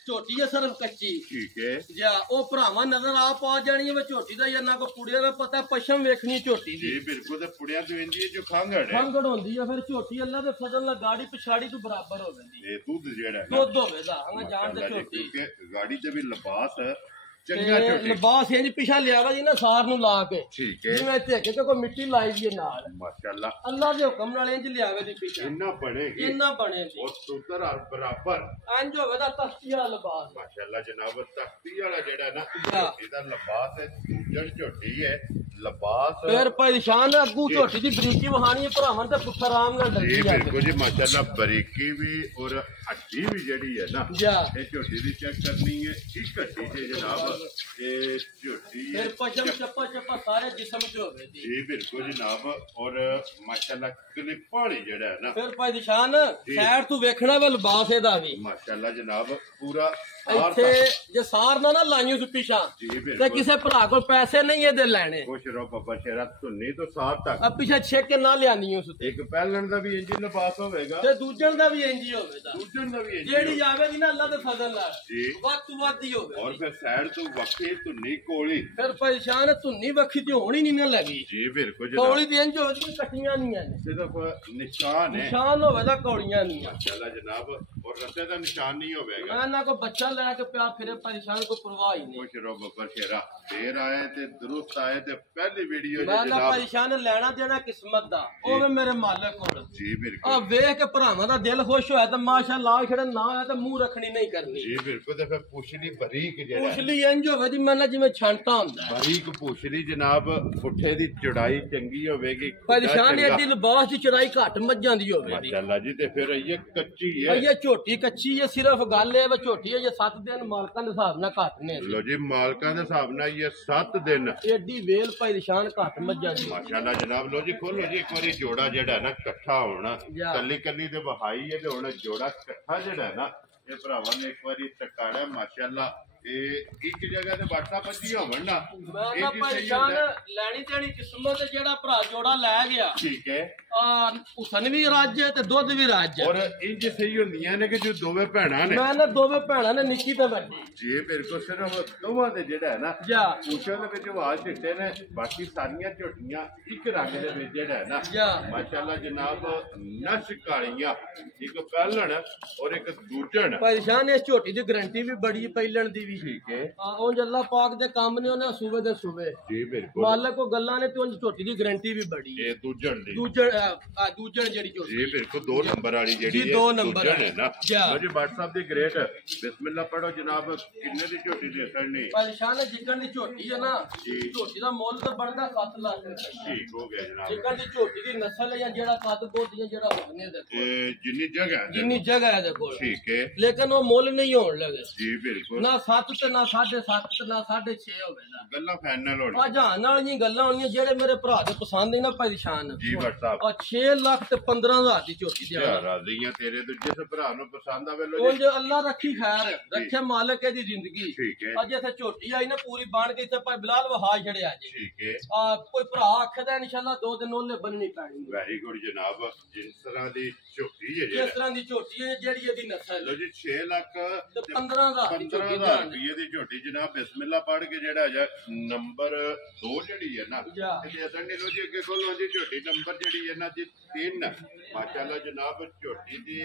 ਝੋਟੀ ਹੈ ਸਿਰਫ ਕੱਚੀ। ਠੀਕ ਹੈ। ਜਾ ਉਹ ਭਰਾਵਾਂ ਨਜ਼ਰ ਆ ਪਾ ਜਾਣੀ ਹੈ ਝੋਟੀ ਦਾ। ਨਾ ਕੋ ਪੁੜਿਆ ਦਾ ਪਤਾ ਪਸ਼ਮ ਵੇਖਣੀ ਝੋਟੀ ਦੀ। ਜੀ ਬਿਲਕੁਲ। ਤੇ ਪੁੜਿਆ ਤੋਂ ਇੰਦੀ ਹੈ ਜੋ ਖੰਗੜ ਹੈ ਖੰਗੜ ਹੁੰਦੀ ਹੈ। ਫਿਰ ਝੋਟੀ ਅੱਲਾ ਦੇ ਫਜ਼ਲ ਨਾਲ ਗਾੜੀ ਪਿਛਾੜੀ ਤੋਂ ਬਰਾਬਰ ਹੋ ਜਾਂਦੀ। ਇਹ ਦੁੱਧ ਜਿਹੜਾ ਹੈ ਦੁੱਧ ਹੋਵੇਗਾ ਹਾਂ ਜਾਣ ਦੇ ਝੋਟੀ ਕਿਉਂਕਿ ਗਾੜੀ ਤੇ ਵੀ ਲਿਬਾਸ ਚੰਗਾ ਝੋਟੀ ਲਿਬਾਸ ਇੰਜ ਪਿਛਾ ਲਿਆਵਾ ਜੀ ਨਾ ਸਾਰ ਨੂੰ ਲਾ ਕੇ। ਠੀਕ ਹੈ। ਜਿਵੇਂ ਧੇਕੇ ਤੇ ਕੋਈ ਮਿੱਟੀ ਲਾਈ ਦੀ ਨਾਲ ਮਾਸ਼ਾਅੱਲਾ ਅੱਲਾ ਦੇ ਹੁਕਮ ਨਾਲ ਇੰਜ ਲਿਆਵੇ ਦੀ ਪਿਛਾ ਇੰਨਾ ਬਣੇਗੀ ਇੰਨਾ ਬਣੇ ਜੀ। ਔਰ ਸੁੰਦਰ ਔਰ ਬਰਾਬਰ ਇੰਜ ਹੋਵੇ ਦਾ ਤਖਤੀਆ ਲਿਬਾਸ। ਮਾਸ਼ਾਅੱਲਾ ਜਨਾਬ ਤਖਤੀ ਵਾਲਾ ਜਿਹੜਾ ਨਾ ਇਹਦਾ ਲਿਬਾਸ ਹੈ ਦੂਜਣ ਝੋਟੀ ਹੈ ਲਿਬਾਸ। ਫਿਰ ਪਰੇਸ਼ਾਨ ਅੱਗੂ ਝੋਟੀ ਦੀ ਬਰੀਕੀ ਵਹਾਣੀ ਹੈ ਭਰਾਵਾਂ ਤੇ ਪੁੱਠਾ ਆਰਾਮ ਨਾਲ ਜੀ ਡੱਕੀ ਬਿਲਕੁਲ ਜੀ ਮਾਸ਼ਾਅੱਲਾ ਬਰੀਕੀ ਵੀ ਔਰ ਹੱਡੀ ਵੀ ਜਿਹੜੀ ਹੈ ਨਾ ਇਹ ਝੋਟੀ ਦੀ ਚੈੱਕ ਕਰਨੀ ਹੈ। ਇੱਕ ਹੱਡੀ ਤੇ ਜਨਾਬ ਇਹ ਝੋਟੀ ਫਿਰ ਪਸ਼ਮ ਚੱਪਾ ਚੱਪਾ ਸਾਰੇ ਜਿਸਮ ਚ ਹੋਵੇ ਜੀ ਬਿਲਕੁਲ ਜਨਾਬ। ਔਰ ਮਾਸ਼ਾਅੱਲਾ ਕਲਿੱਪਾਂ ਵਾਲੀ ਜਿਹੜਾ ਹੈ ਨਾ ਫਿਰ ਪਰੇਸ਼ਾਨ ਸਾਈਡ ਤੋਂ ਵੇਖਣਾ ਵਾ ਲਿਬਾਸ ਇਹਦਾ ਵੀ ਮਾਸ਼ਾਅੱਲਾ ਜਨਾਬ ਪੂਰਾ। ਇੱਥੇ ਜੇ ਸਾਰ ਨਾ ਲਾਈਓ ਤੂੰ ਪਿਛਾ ਤੇ ਕਿਸੇ ਭਰਾ ਕੋਲ ਪੈਸੇ ਨਹੀਂ ਇਹਦੇ ਲੈਣੇ। ਖੁਸ਼ ਰਹੋ ਬੱਬਾ ਸ਼ੇਰਾ ਧੁੰਨੀ ਤੋਂ ਸਾਰ ਤੱਕ ਆ ਪਿਛਾ ਛੇਕ ਕੇ ਨਾ ਲਿਆਨੀ ਉਸ ਤੇ। ਇੱਕ ਪਹਿਲਣ ਦਾ ਵੀ ਇੰਜਨ ਲਿਬਾਸ ਹੋਵੇਗਾ ਤੇ ਦੂਜਣ ਦਾ ਵੀ ਇੰਜ ਹੀ ਹੋਵੇਗਾ। ਦੂਜਣ ਦਾ ਵੀ ਜਿਹੜੀ ਆਵੇਗੀ ਨਾ ਅੱਲਾ ਦੇ ਫਜ਼ਲ ਨਾਲ ਜੀ ਵੱਧ ਤੋਂ ਵੱਧ ਹੀ ਹੋਵੇ। ਔਰ ਫਿਰ ਸਾਈਡ ਤੋਂ ਵੱਖੀ ਧੁੰਨੀ ਕੋਲੀ। ਫਿਰ ਪਰੇਸ਼ਾਨ ਧੁੰਨੀ ਵੱਖੀ ਤੇ ਹੋਣੀ ਨਹੀਂ ਨਾ ਲੱਗੀ। ਜੀ ਬਿਲਕੁਲ ਜਨਾਬ। ਕੌਲੀ ਦੀ ਇੰਜ ਹੋਵੇ ਕੋਈ ਕੱਟੀਆਂ ਨਹੀਂ ਨੇ ਸਿਰਫ ਨਿਸ਼ਾਨ ਹੈ। ਨਿਸ਼ਾਨ ਹੋਵੇ ਤਾਂ ਕੌਲੀਆਂ ਨਹੀਂ। ਮਾਸ਼ਾਅੱਲਾ ਜਨਾਬ ਔਰ ਰੱਸੇ ਦਾ ਨਿਸ਼ਾਨ ਨਹੀਂ ਹੋਵੇਗਾ। ਮੈਂ ਨਾ ਕੋਈ ਬੱਚਾ ਲੈ ਕੇ ਪਿਆ ਫਿਰੇ ਪਰੇਸ਼ਾਨ ਕੋਈ ਪਰਵਾਹ ਹੀ ਨਹੀਂ। ਖੁਸ਼ ਰਹੋ ਬੱਬਾ ਸ਼ੇਰਾ। ਦੇਰ ਆਏ ਤੇ ਦਰੁਸਤ ਆਏ ਤੇ ਪਹਿਲੀ ਵੀਡੀਓ ਮੈਂ ਤਾਂ ਜਨਾਬ ਪਰੇਸ਼ਾਨ ਲੈਣਾ ਦੇਣਾ ਕਿਸਮਤ ਦਾ ਉਹ ਵੀ ਮੇਰੇ ਮਾਲਕ ਕੋਲ। ਜੀ ਆ ਬਿਲਕੁਲ। ਵੇਖ ਕੇ ਭਰਾਵਾਂ ਦਾ ਦਿਲ ਖੁਸ਼ ਹੋਇਆ ਤੇ ਮਾਸ਼ਾਅੱਲਾ ਖੜੇ ਨਾ ਹੋਇਆ ਤੇ ਮੂੰਹ ਰੱਖਣੀ ਨਹੀਂ ਕਰਨੀ। ਜੀ ਬਿਲਕੁਲ। ਤੇ ਫਿਰ ਪੁੱਛਲੀ ਬਰੀਕ ਜਿਹੜਾ ਪੁੱਛਲੀ ਇੰਜ ਹੋਵੇ ਜੀ ਮੈਂ ਜਿਵੇਂ ਛਾਂਟਾ ਹੁੰਦਾ। ਬਰੀਕ ਪੁੱਛਲੀ ਜਨਾਬ ਪੁੱਠੇ ਦੀ ਚੜਾਈ ਚੰਗੀ ਹੋਵੇਗੀ। ਪਰੇਸ਼ਾਨ ਐਡੀ ਲਿਬਾਸ ਦੀ ਚੜਾਈ ਘੱਟ ਮੱਝਾਂ ਦੀ ਹੋਵੇ ਜੀ। ਮਾਸ਼ਾਅੱਲਾ ਜੀ। ਤੇ ਫਿਰ ਇਹ ਕੱਚੀ ਹੈ। ਇਹ ਝੋਟੀ ਕੱਚੀ ਹੈ। ਸਿਰਫ ਗੱਲ ਇਹ ਵਾ ਝੋਟੀ ਹੈ ਜੇ 7 ਦਿਨ ਮਾਲਕਾਂ ਦੇ ਹਿਸਾਬ ਨਾਲ ਘੱਟ ਨੇ। ਲੋ ਜੀ ਮਾਲਕਾਂ ਦੇ ਹਿਸਾਬ ਨਾਲ ਇਹ 7 ਦਿਨ ਐਡੀ ਵੇਲ ਪਰੇਸ਼ਾਨ ਘੱਟ ਮੱਝਾਂ ਦੀ। ਮਾਸ਼ਾਅੱਲਾ ਜਨਾਬ। ਲੋ ਜੀ ਖੋਲੋ ਜੀ ਇੱਕ ਵਾਰੀ ਜੋੜਾ ਜਿਹੜਾ ਨਾ ਇਕੱਠਾ ਹੋਣਾ ਕੱਲੀ ਕੱਲੀ ਤੇ ਵਹਾਈ ਹੈ ਤੇ ਹੁਣ ਜੋੜਾ ਇਕੱਠਾ ਜਿਹੜਾ ਨਾ ਇਹ ਭਰਾਵਾਂ ਨੇ ਇੱਕ ਵਾਰੀ ਟਕਾਣਾ ਮਾਸ਼ਾਅੱਲਾ। ਇਹ ਇੱਕ ਜਗ੍ਹਾ ਤੇ ਬਾਟਾ ਪੱਜੀ ਹੋਵਣ ਨਾ ਮੈਂ ਤਾਂ ਪਰੇਸ਼ਾਨ ਲੈਣੀ ਦੇਣੀ ਕਿਸਮਤ ਜਿਹੜਾ ਭਰਾ ਜੋੜਾ ਲੈ ਗਿਆ। ਠੀਕ ਹੈ। ਉਸਨ ਵੀ ਰਾਜ ਤੇ ਦੁੱਧ ਵੀ ਰਾਜ। ਔਰ ਇੰਜ ਸਹੀ ਹੁੰਦੀਆਂ ਨੇ ਕਿ ਜੋ ਦੋਵੇਂ ਭੈਣਾਂ ਨੇ ਮੈਂ ਨਾ ਦੋਵੇਂ ਭੈਣਾਂ ਨੇ ਨਿੱਕੀ ਤੇ ਵੱਡੀ। ਜੀ ਬਿਲਕੁਲ। ਸਿਰਫ ਦੋਵਾਂ ਦੇ ਜਿਹੜਾ ਹੈ ਨਾ ਪੁੱਛਣ ਦੇ ਵਿੱਚ ਆਵਾਜ਼ ਚਿੱਟੇ ਨੇ ਬਾਕੀ ਸਾਰੀਆਂ ਝੋਟੀਆਂ ਇੱਕ ਰੰਗ ਦੇ ਵਿੱਚ ਜਿਹੜਾ ਹੈ ਨਾ ਮਾਸ਼ਾਅੱਲਾ ਜਨਾਬ ਨਸ਼ ਕਾਲੀਆਂ ਇੱਕ ਪਹਿਲਣ ਔਰ ਇੱਕ ਦੂਜਣ। ਪਰੇਸ਼ਾਨ ਇਸ ਝੋਟੀ ਦੀ ਗਰੰਟੀ ਵੀ ਬੜੀ ਪਹਿਲਣ ਦੀ ਵੀ ਦੀ ਠੀਕ ਹੈ ਉਂਝ ਅੱਲਾ ਪਾਕ ਦੇ ਕੰਮ ਨੇ ਉਹਨੇ ਸੂਬੇ ਦੇ ਸੂਬੇ ਜੀ ਬਿਲਕੁਲ ਮਾਲਕ ਕੋ ਗੱਲਾਂ ਨੇ ਤੇ ਉਂਝ ਝੋਟੀ ਦੀ ਗਾਰੰਟੀ ਵੀ ਬੜੀ ਇਹ ਦੂਜਣ ਦੀ ਦੂਜਣ ਜਿਹੜੀ ਝੋਟੀ ਜੀ ਬਿਲਕੁਲ 2 ਨੰਬਰ ਵਾਲੀ ਜਿਹੜੀ ਜੀ 2 ਨੰਬਰ ਹੈ ਨਾ ਲੋ ਜੀ WhatsApp ਦੀ ਗ੍ਰੇਟ ਬਿਸਮਿਲ੍ਲਾ ਪੜੋ ਜਨਾਬ ਕਿੰਨੇ ਦੀ ਝੋਟੀ ਦੇ ਅਸਰਨੀ ਪਰੇਸ਼ਾਨ ਜਿੱਕਣ ਦੀ ਝੋਟੀ ਹੈ ਨਾ ਝੋਟੀ ਦਾ ਮੁੱਲ ਤਾਂ ਬਣਦਾ 7 ਲੱਖ ਠੀਕ ਹੋ ਗਿਆ ਜਨਾਬ ਜਿੱਕਣ ਦੀ ਝੋਟੀ ਦੀ ਨਸਲ ਹੈ ਜਾਂ ਜਿਹੜਾ ਕੱਦ ਬੋਦੀ ਹੈ ਜਿਹੜਾ ਹੋਣੇ ਦੇ ਇਹ ਜਿੰਨੀ ਜਗ੍ਹਾ ਹੈ ਜਿੰਨੀ ਜਗ੍ਹਾ ਹੈ ਦੇ ਕੋਲ ਠੀਕ ਹੈ ਲੇਕਿਨ ਉਹ ਮੁੱਲ ਨਹੀਂ ਹੋਣ ਲੱਗੇ ਜੀ ਬਿਲਕੁਲ ਨਾ 7 ਤੇ ਨਾ 7.5 ਤੇ ਨਾ 6.5 ਹੋਵੇਗਾ ਗੱਲਾਂ ਫਾਈਨਲ ਹੋਣੀ ਆ ਜਾਨ ਵਾਲੀਆਂ ਗੱਲਾਂ ਹੋਣੀਆਂ ਜਿਹੜੇ ਮੇਰੇ ਭਰਾ ਦੇ ਪਸੰਦ ਹੀ ਨਾ ਪਰੇਸ਼ਾਨ ਜੀ WhatsApp 6 ਲੱਖ ਤੇ 15,000 ਦੀ ਝੋਟੀ ਦੀ ਯਾਰ ਰਾਜ਼ੀਆਂ ਤੇਰੇ ਤੇ ਜਿਸ ਭਰਾ ਨੂੰ ਪਸੰਦ ਆਵੇ ਲੋ ਉਂਝ ਅੱਲਾ ਰੱਖੀ ਖੈਰ ਰੱਖੇ ਮਾਲਕ ਇਹਦੀ ਜ਼ਿੰਦਗੀ ਠੀਕ ਹੈ ਅੱਜ ਇੱਥੇ ਝੋਟੀ ਆਈ ਨਾ ਪੂਰੀ ਬਣ ਕੇ ਇੱਥੇ ਭਾਈ ਬਿਲਾਲ ਵਹਾ ਛੜਿਆ ਜੀ ਠੀਕ ਹੈ ਕੋਈ ਭਰਾ ਆਖਦਾ ਇਨਸ਼ਾਅੱਲਾ 2 ਦਿਨ ਉਹਨੇ ਬੰਨਣੀ ਪੈਣੀ ਵੈਰੀ ਗੁੱਡ ਜਨਾਬ ਜਿਸ ਤਰ੍ਹਾਂ ਦੀ ਝੋਟੀ ਹੈ ਜਿਸ ਤਰ੍ਹਾਂ ਦੀ ਝੋਟੀ ਹੈ ਜਿਹੜੀ ਇਹਦੀ ਨਸਲ ਲੋ ਜੀ 6 ਲੱਖ ਤੇ 15,000 ਦੀ ਝੋਟੀ 15,000 ਰੁਪਏ ਦੀ ਝੋਟੀ ਜਨਾਬ ਬਿਸਮਿਲ੍ਲਾ ਪੜ੍ਹ ਕੇ ਜਿਹੜਾ ਜਾ ਨੰਬਰ 2 ਜਿਹੜੀ ਹੈ ਨਾ ਇਹਦੇ ਅਸਲ ਨਹੀਂ ਲੋ ਜੀ ਅੱਗੇ ਖੋਲੋ ਜੀ ਝੋਟੀ ਨੰਬਰ ਜਿਹੜੀ ਹੈ ਨਾ ਜੀ 3 ਮਾਸ਼ਾਅੱਲਾ ਜਨਾਬ ਝੋਟੀ ਦੀ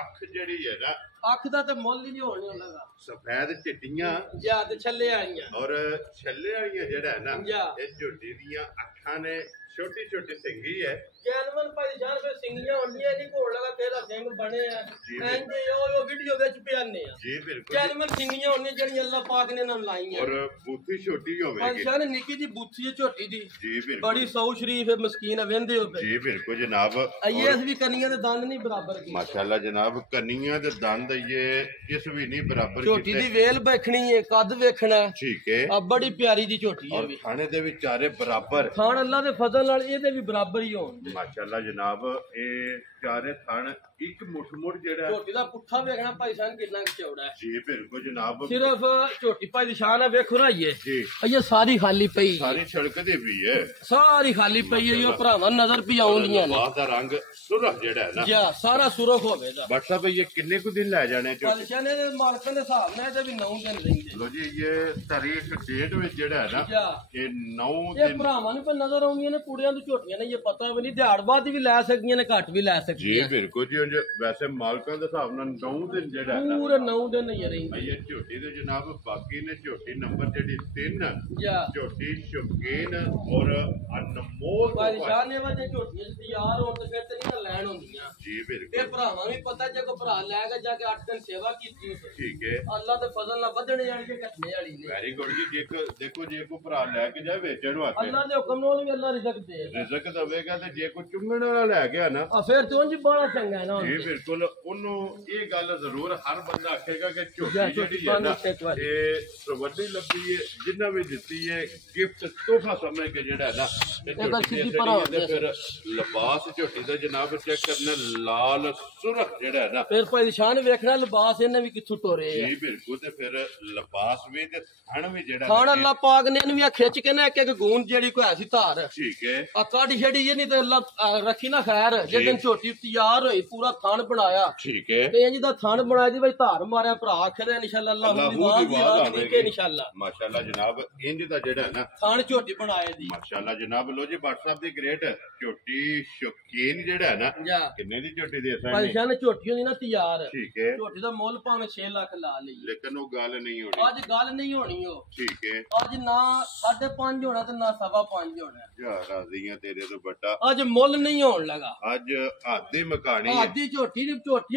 ਅੱਖ ਜਿਹੜੀ ਹੈ ਨਾ ਅੱਖ ਦਾ ਤੇ ਮੁੱਲ ਹੀ ਨਹੀਂ ਹੋਣ ਲੱਗਾ ਸਫੈਦ ਚਿੱਟੀਆਂ ਜਾਂ ਤੇ ਛੱਲੇ ਆਈਆਂ ਔਰ ਛੱਲੇ ਵਾਲੀਆਂ ਜਿਹੜਾ ਹੈ ਨਾ ਜਾਂ ਇਹ ਝੋਟੀ ਦੀਆਂ ਅੱਖਾਂ ਨੇ ਛੋਟੀ ਛੋਟੀ ਸਿੰਗੀ ਹੈ ਜੈਨਮਨ ਭਾਈ ਜਾਨ ਫਿਰ ਸਿੰਘੀਆਂ ਹੁੰਦੀਆਂ ਨਹੀਂ ਘੋੜ ਲਗਾ ਤੇਰਾ ਸਿੰਘ ਬਣੇ ਆ ਐਂਦੇ ਉਹ ਵੀਡੀਓ ਵਿੱਚ ਪਿਆਨੇ ਆ ਜੀ ਬਿਲਕੁਲ ਜੈਨਮਨ ਸਿੰਘੀਆਂ ਹੁੰਦੀਆਂ ਜਿਹੜੀਆਂ ਅੱਲਾਹ ਪਾਕ ਨੇ ਨਾਲ ਲਾਈਆਂ ਔਰ ਬੂਥੀ ਛੋਟੀ ਹੋਵੇਗੀ ਭਾਈ ਜਾਨ ਨਿੱਕੀ ਜੀ ਬੂਥੀ ਹੈ ਝੋਟੀ ਦੀ ਜੀ ਬਿਲਕੁਲ ਬੜੀ ਸੌ ਸ਼ਰੀਫ ਹੈ ਮਸਕੀਨ ਹੈ ਵੇਂਦੇ ਹੋ ਜੀ ਬਿਲਕੁਲ ਜਨਾਬ ਆਈਐਸ ਵੀ ਕੰਨੀਆਂ ਦੇ ਦੰਦ ਨਹੀਂ ਬਰਾਬਰ ਕੀ ਮਾਸ਼ਾਅੱਲਾ ਜਨਾਬ ਕੰਨੀਆਂ ਦੇ ਦੰਦ ਇਹ ਇਸ ਵੀ ਨਹੀਂ ਬਰਾਬਰ ਝੋਟੀ ਦੀ ਵੇਲ ਵੇਖਣੀ ਹੈ ਕੱਦ ਵੇਖਣਾ ਠੀਕ ਹੈ ਆ ਬੜੀ ਪਿਆਰੀ ਦੀ ਝੋਟੀ ਹੈ ਵੀ ਖਾਣੇ ਦੇ ਵੀ ਚਾਰੇ ਬਰਾਬਰ ਖਾਣ ਅੱਲਾਹ ਦੇ ਫਜ਼ਲ ਨਾਲ ਇਹਦੇ ਵੀ ਬਰਾਬਰ ਹੀ ਹੋਣ ਮਾਸ਼ਾਅੱਲਾ ਜਨਾਬ ਇਹ ਚਾਰੇ ਥਣ ਇੱਕ ਮੁੱਠ ਜਿਹੜਾ ਝੋਟੀ ਦਾ ਪੁੱਠਾ ਵੇਖਣਾ ਭਾਈ ਸਾਹਿਬ ਕਿੰਨਾ ਚੌੜਾ ਹੈ ਜੀ ਬਿਲਕੁਲ ਜਨਾਬ ਸਿਰਫ ਝੋਟੀ ਭਾਈ ਦੀ ਸ਼ਾਨ ਹੈ ਵੇਖੋ ਨਾ ਇਹ ਜੀ ਇਹ ਸਾਰੀ ਖਾਲੀ ਪਈ ਸਾਰੀ ਛੜਕਦੀ ਵੀ ਹੈ ਸਾਰੀ ਖਾਲੀ ਪਈ ਹੈ ਇਹ ਭਰਾਵਾਂ ਨਜ਼ਰ ਵੀ ਆਉਂਦੀਆਂ ਨੇ ਬਾਦ ਦਾ ਰੰਗ ਸੁਰਖ ਜਿਹੜਾ ਹੈ ਨਾ ਜੀ ਸਾਰਾ ਸੁਰਖ ਹੋਵੇਗਾ WhatsApp ਇਹ ਕਿੰਨੇ ਕੁ ਦਿਨ ਲੈ ਜਾਣੇ ਪਲਸ਼ਾਨੇ ਦੇ ਮਾਲਕਾਂ ਦੇ ਹਿਸਾਬ ਨਾਲ ਇਹਦੇ ਵੀ 9 ਦਿਨ ਰਹਿੰਦੇ ਲੋ ਜੀ ਇਹ ਤਾਰੀਖ ਡੇਟ ਵਿੱਚ ਜਿਹੜਾ ਹੈ ਨਾ ਇਹ 9 ਇਹ ਦਿਨ ਭਰਾਵਾਂ ਨੂੰ ਨਜ਼ਰ ਆਉਂਦੀਆਂ ਨੇ ਕੁੜੀਆਂ ਦੀ ਝੋਟੀਆਂ ਨੇ ਇਹ ਪਤਾ ਵੀ ਨਹੀਂ ਦਿਹਾੜ ਬਾਅਦ ਵੀ ਲੈ ਸਕਦੀਆਂ ਨੇ ਘੱਟ ਵੀ ਲੈ ਸਕਦੀਆਂ ਜੀ ਬਿਲਕੁਲ ਜੀ ਵੈਸੇ ਮਾਲਕਾਂ ਦੇ ਹਿਸਾਬ ਨਾਲ 9 ਦਿਨ ਜਿਹੜਾ ਹੈ ਨਾ ਪੂਰੇ 9 ਦਿਨ ਹੀ ਰਹਿੰਦੇ ਇਹ ਝੋਟੀ ਦੇ ਜਨਾਬ ਬਾਕੀ ਨੇ ਝੋਟੀ ਨੰਬਰ ਜਿਹੜੀ 3 ਜੀ ਝੋਟੀ ਸ਼ੌਕੀਨ ਔਰ ਅਨਮੋਲ ਬਾਦਸ਼ਾਹ ਨੇ ਵਜੇ ਝੋਟੀਆਂ ਤਿਆਰ ਹੋਣ ਤੇ ਫਿਰ ਤੇ ਨਹੀਂ ਲੈਣ ਹੁੰਦੀਆਂ ਜੀ ਇਹ ਬਿਲਕੁਲ ਭਰਾਵਾਂ ਨੂੰ ਪਤਾ ਜੇ ਕੋ ਭਰਾ ਲੈ ਕੇ ਜਾ ਕੇ 8 ਦਿਨ ਸੇਵਾ ਕੀਤੀ ਠੀਕ ਹੈ ਅੱਲਾਹ ਦੇ ਫਜ਼ਲ ਨਾਲ ਵਧਣੇ ਜਾਣਗੇ ਘਟਣੇ ਵਾਲੀ ਨੇ ਵੈਰੀ ਗੁੱਡ ਜੀ ਦੇਖੋ ਜੇ ਕੋ ਭਰਾ ਲੈ ਕੇ ਜਾਏ ਵੇਚਣ ਵਾਸਤੇ ਅੱਲਾਹ ਦੇ ਹੁਕਮ ਨਾਲ ਵੀ ਅੱਲਾਹ ਰਿਜ਼ਕ ਦੇ ਰਿਜ਼ਕ ਦਵੇਗਾ ਤੇ ਜੇ ਕੋ ਚੁੰਗਣ ਵਾਲਾ ਲੈ ਗਿਆ ਨਾ ਫਿਰ ਤੇ ਉਂਝ ਬੜਾ ਚੰਗਾ ਹੈ ਨਾ ਜੀ ਬਿਲਕੁਲ ਉਹਨੂੰ ਇਹ ਗੱਲ ਜ਼ਰੂਰ ਹਰ ਬੰਦਾ ਆਖੇਗਾ ਕਿ ਝੋਟੀ ਜਿਹੜੀ ਹੈ ਨਾ ਇਹ ਵੱਡੀ ਲੱਭੀ ਹੈ ਜਿੰਨਾ ਵੀ ਦਿੱਤੀ ਹੈ ਗਿਫਟ ਤੋਹਫਾ ਸਮਝ ਕੇ ਜਿਹੜਾ ਹੈ ਨਾ ਤੇ ਫਿਰ ਲਿਬਾਸ ਝੋਟੀ ਦਾ ਜਨਾਬ ਚੈੱਕ ਕਰਨਾ ਲਾਲ ਸੁਰਖ ਜਿਹੜਾ ਹੈ ਨਾ ਫਿਰ ਪਰੇਸ਼ਾਨ ਵੇਖਣਾ ਲਿਬਾਸ ਇਹਨੇ ਵੀ ਕਿੱਥੋਂ ਟੋਰੇ ਜੀ ਬਿਲਕੁਲ ਤੇ ਫਿਰ ਲਿਬਾਸ ਵੀ ਤੇ ਥਣ ਵੀ ਜਿਹੜਾ ਖਾਣ ਅੱਲਾਹ ਪਾਕ ਨੇ ਇਹਨੂੰ ਵੀ ਖਿੱਚ ਕੇ ਨਾ ਇੱਕ ਗੂੰਦ ਜਿਹੜੀ ਕੋਈ ਐਸੀ ਧਾਰ ਠੀਕ ਹੈ ਆ ਕਾਢੀ ਛੜੀ ਇਹ ਨਹੀਂ ਤੇ ਅੱਲਾਹ ਰੱਖੀ ਨਾ ਖੈਰ ਜੇ ਦਿਨ ਝੋਟੀ ਤਿਆਰ ਹੋਈ ਪੂਰਾ ਥਣ ਬਣਾਇਆ ਠੀਕ ਹੈ ਤੇ ਇੰਜ ਦਾ ਥਣ ਬਣਾਇਆ ਦੀ ਬਈ ਧਾਰ ਮਾਰਿਆ ਭਰਾ ਆਖਦੇ ਇਨਸ਼ਾਅੱਲਾ ਅੱਲਾਹ ਦੀ ਆਵਾਜ਼ ਨਹੀਂ ਕਿ ਇਨਸ਼ਾਅੱਲਾ ਮਾਸ਼ਾਅੱਲਾ ਜਨਾਬ ਇੰਜ ਦਾ ਜਿਹੜਾ ਨਾ ਥਣ ਝੋਟੀ ਬਣਾਏ ਦੀ ਮਾਸ਼ਾਅੱਲਾ ਜਨਾਬ ਲੋ ਜੀ WhatsApp ਦੀ ਗ੍ਰੇਟ ਝੋਟੀ ਸ਼ੌਕੀਨ ਜਿਹੜਾ ਹੈ ਨਾ ਕਿੰਨੇ ਦੀ ਝੋਟੀ ਦੇ ਅਸਾਂ ਪਰੇਸ਼ਾਨ ਝੋਟੀ ਹੁੰਦੀ ਨਾ ਤਿਆਰ ਠੀਕ ਹੈ ਝੋਟੀ ਦਾ ਮੁੱਲ ਭਾਵੇਂ 6 ਲੱਖ ਲਾ ਲਈ ਲੇਕਿਨ ਉਹ ਗੱਲ ਨਹੀਂ ਹੋਣੀ ਅੱਜ ਗੱਲ ਨਹੀਂ ਹੋਣੀ ਉਹ ਠੀਕ ਹੈ ਅੱਜ ਨਾ 5.5 ਹੋਣਾ ਤੇ ਨਾ 5.5 ਹੋਣਾ ਯਾ ਰਾਜ਼ੀਆਂ ਤੇਰੇ ਤੋਂ ਵੱਡਾ ਅੱਜ ਮੁੱਲ ਨਹੀਂ ਹੋਣ ਲਗਾ ਅੱਜ ਆਦੀ ਮਕਾਣੀ ਹੈ ਆਦੀ ਝੋਟੀ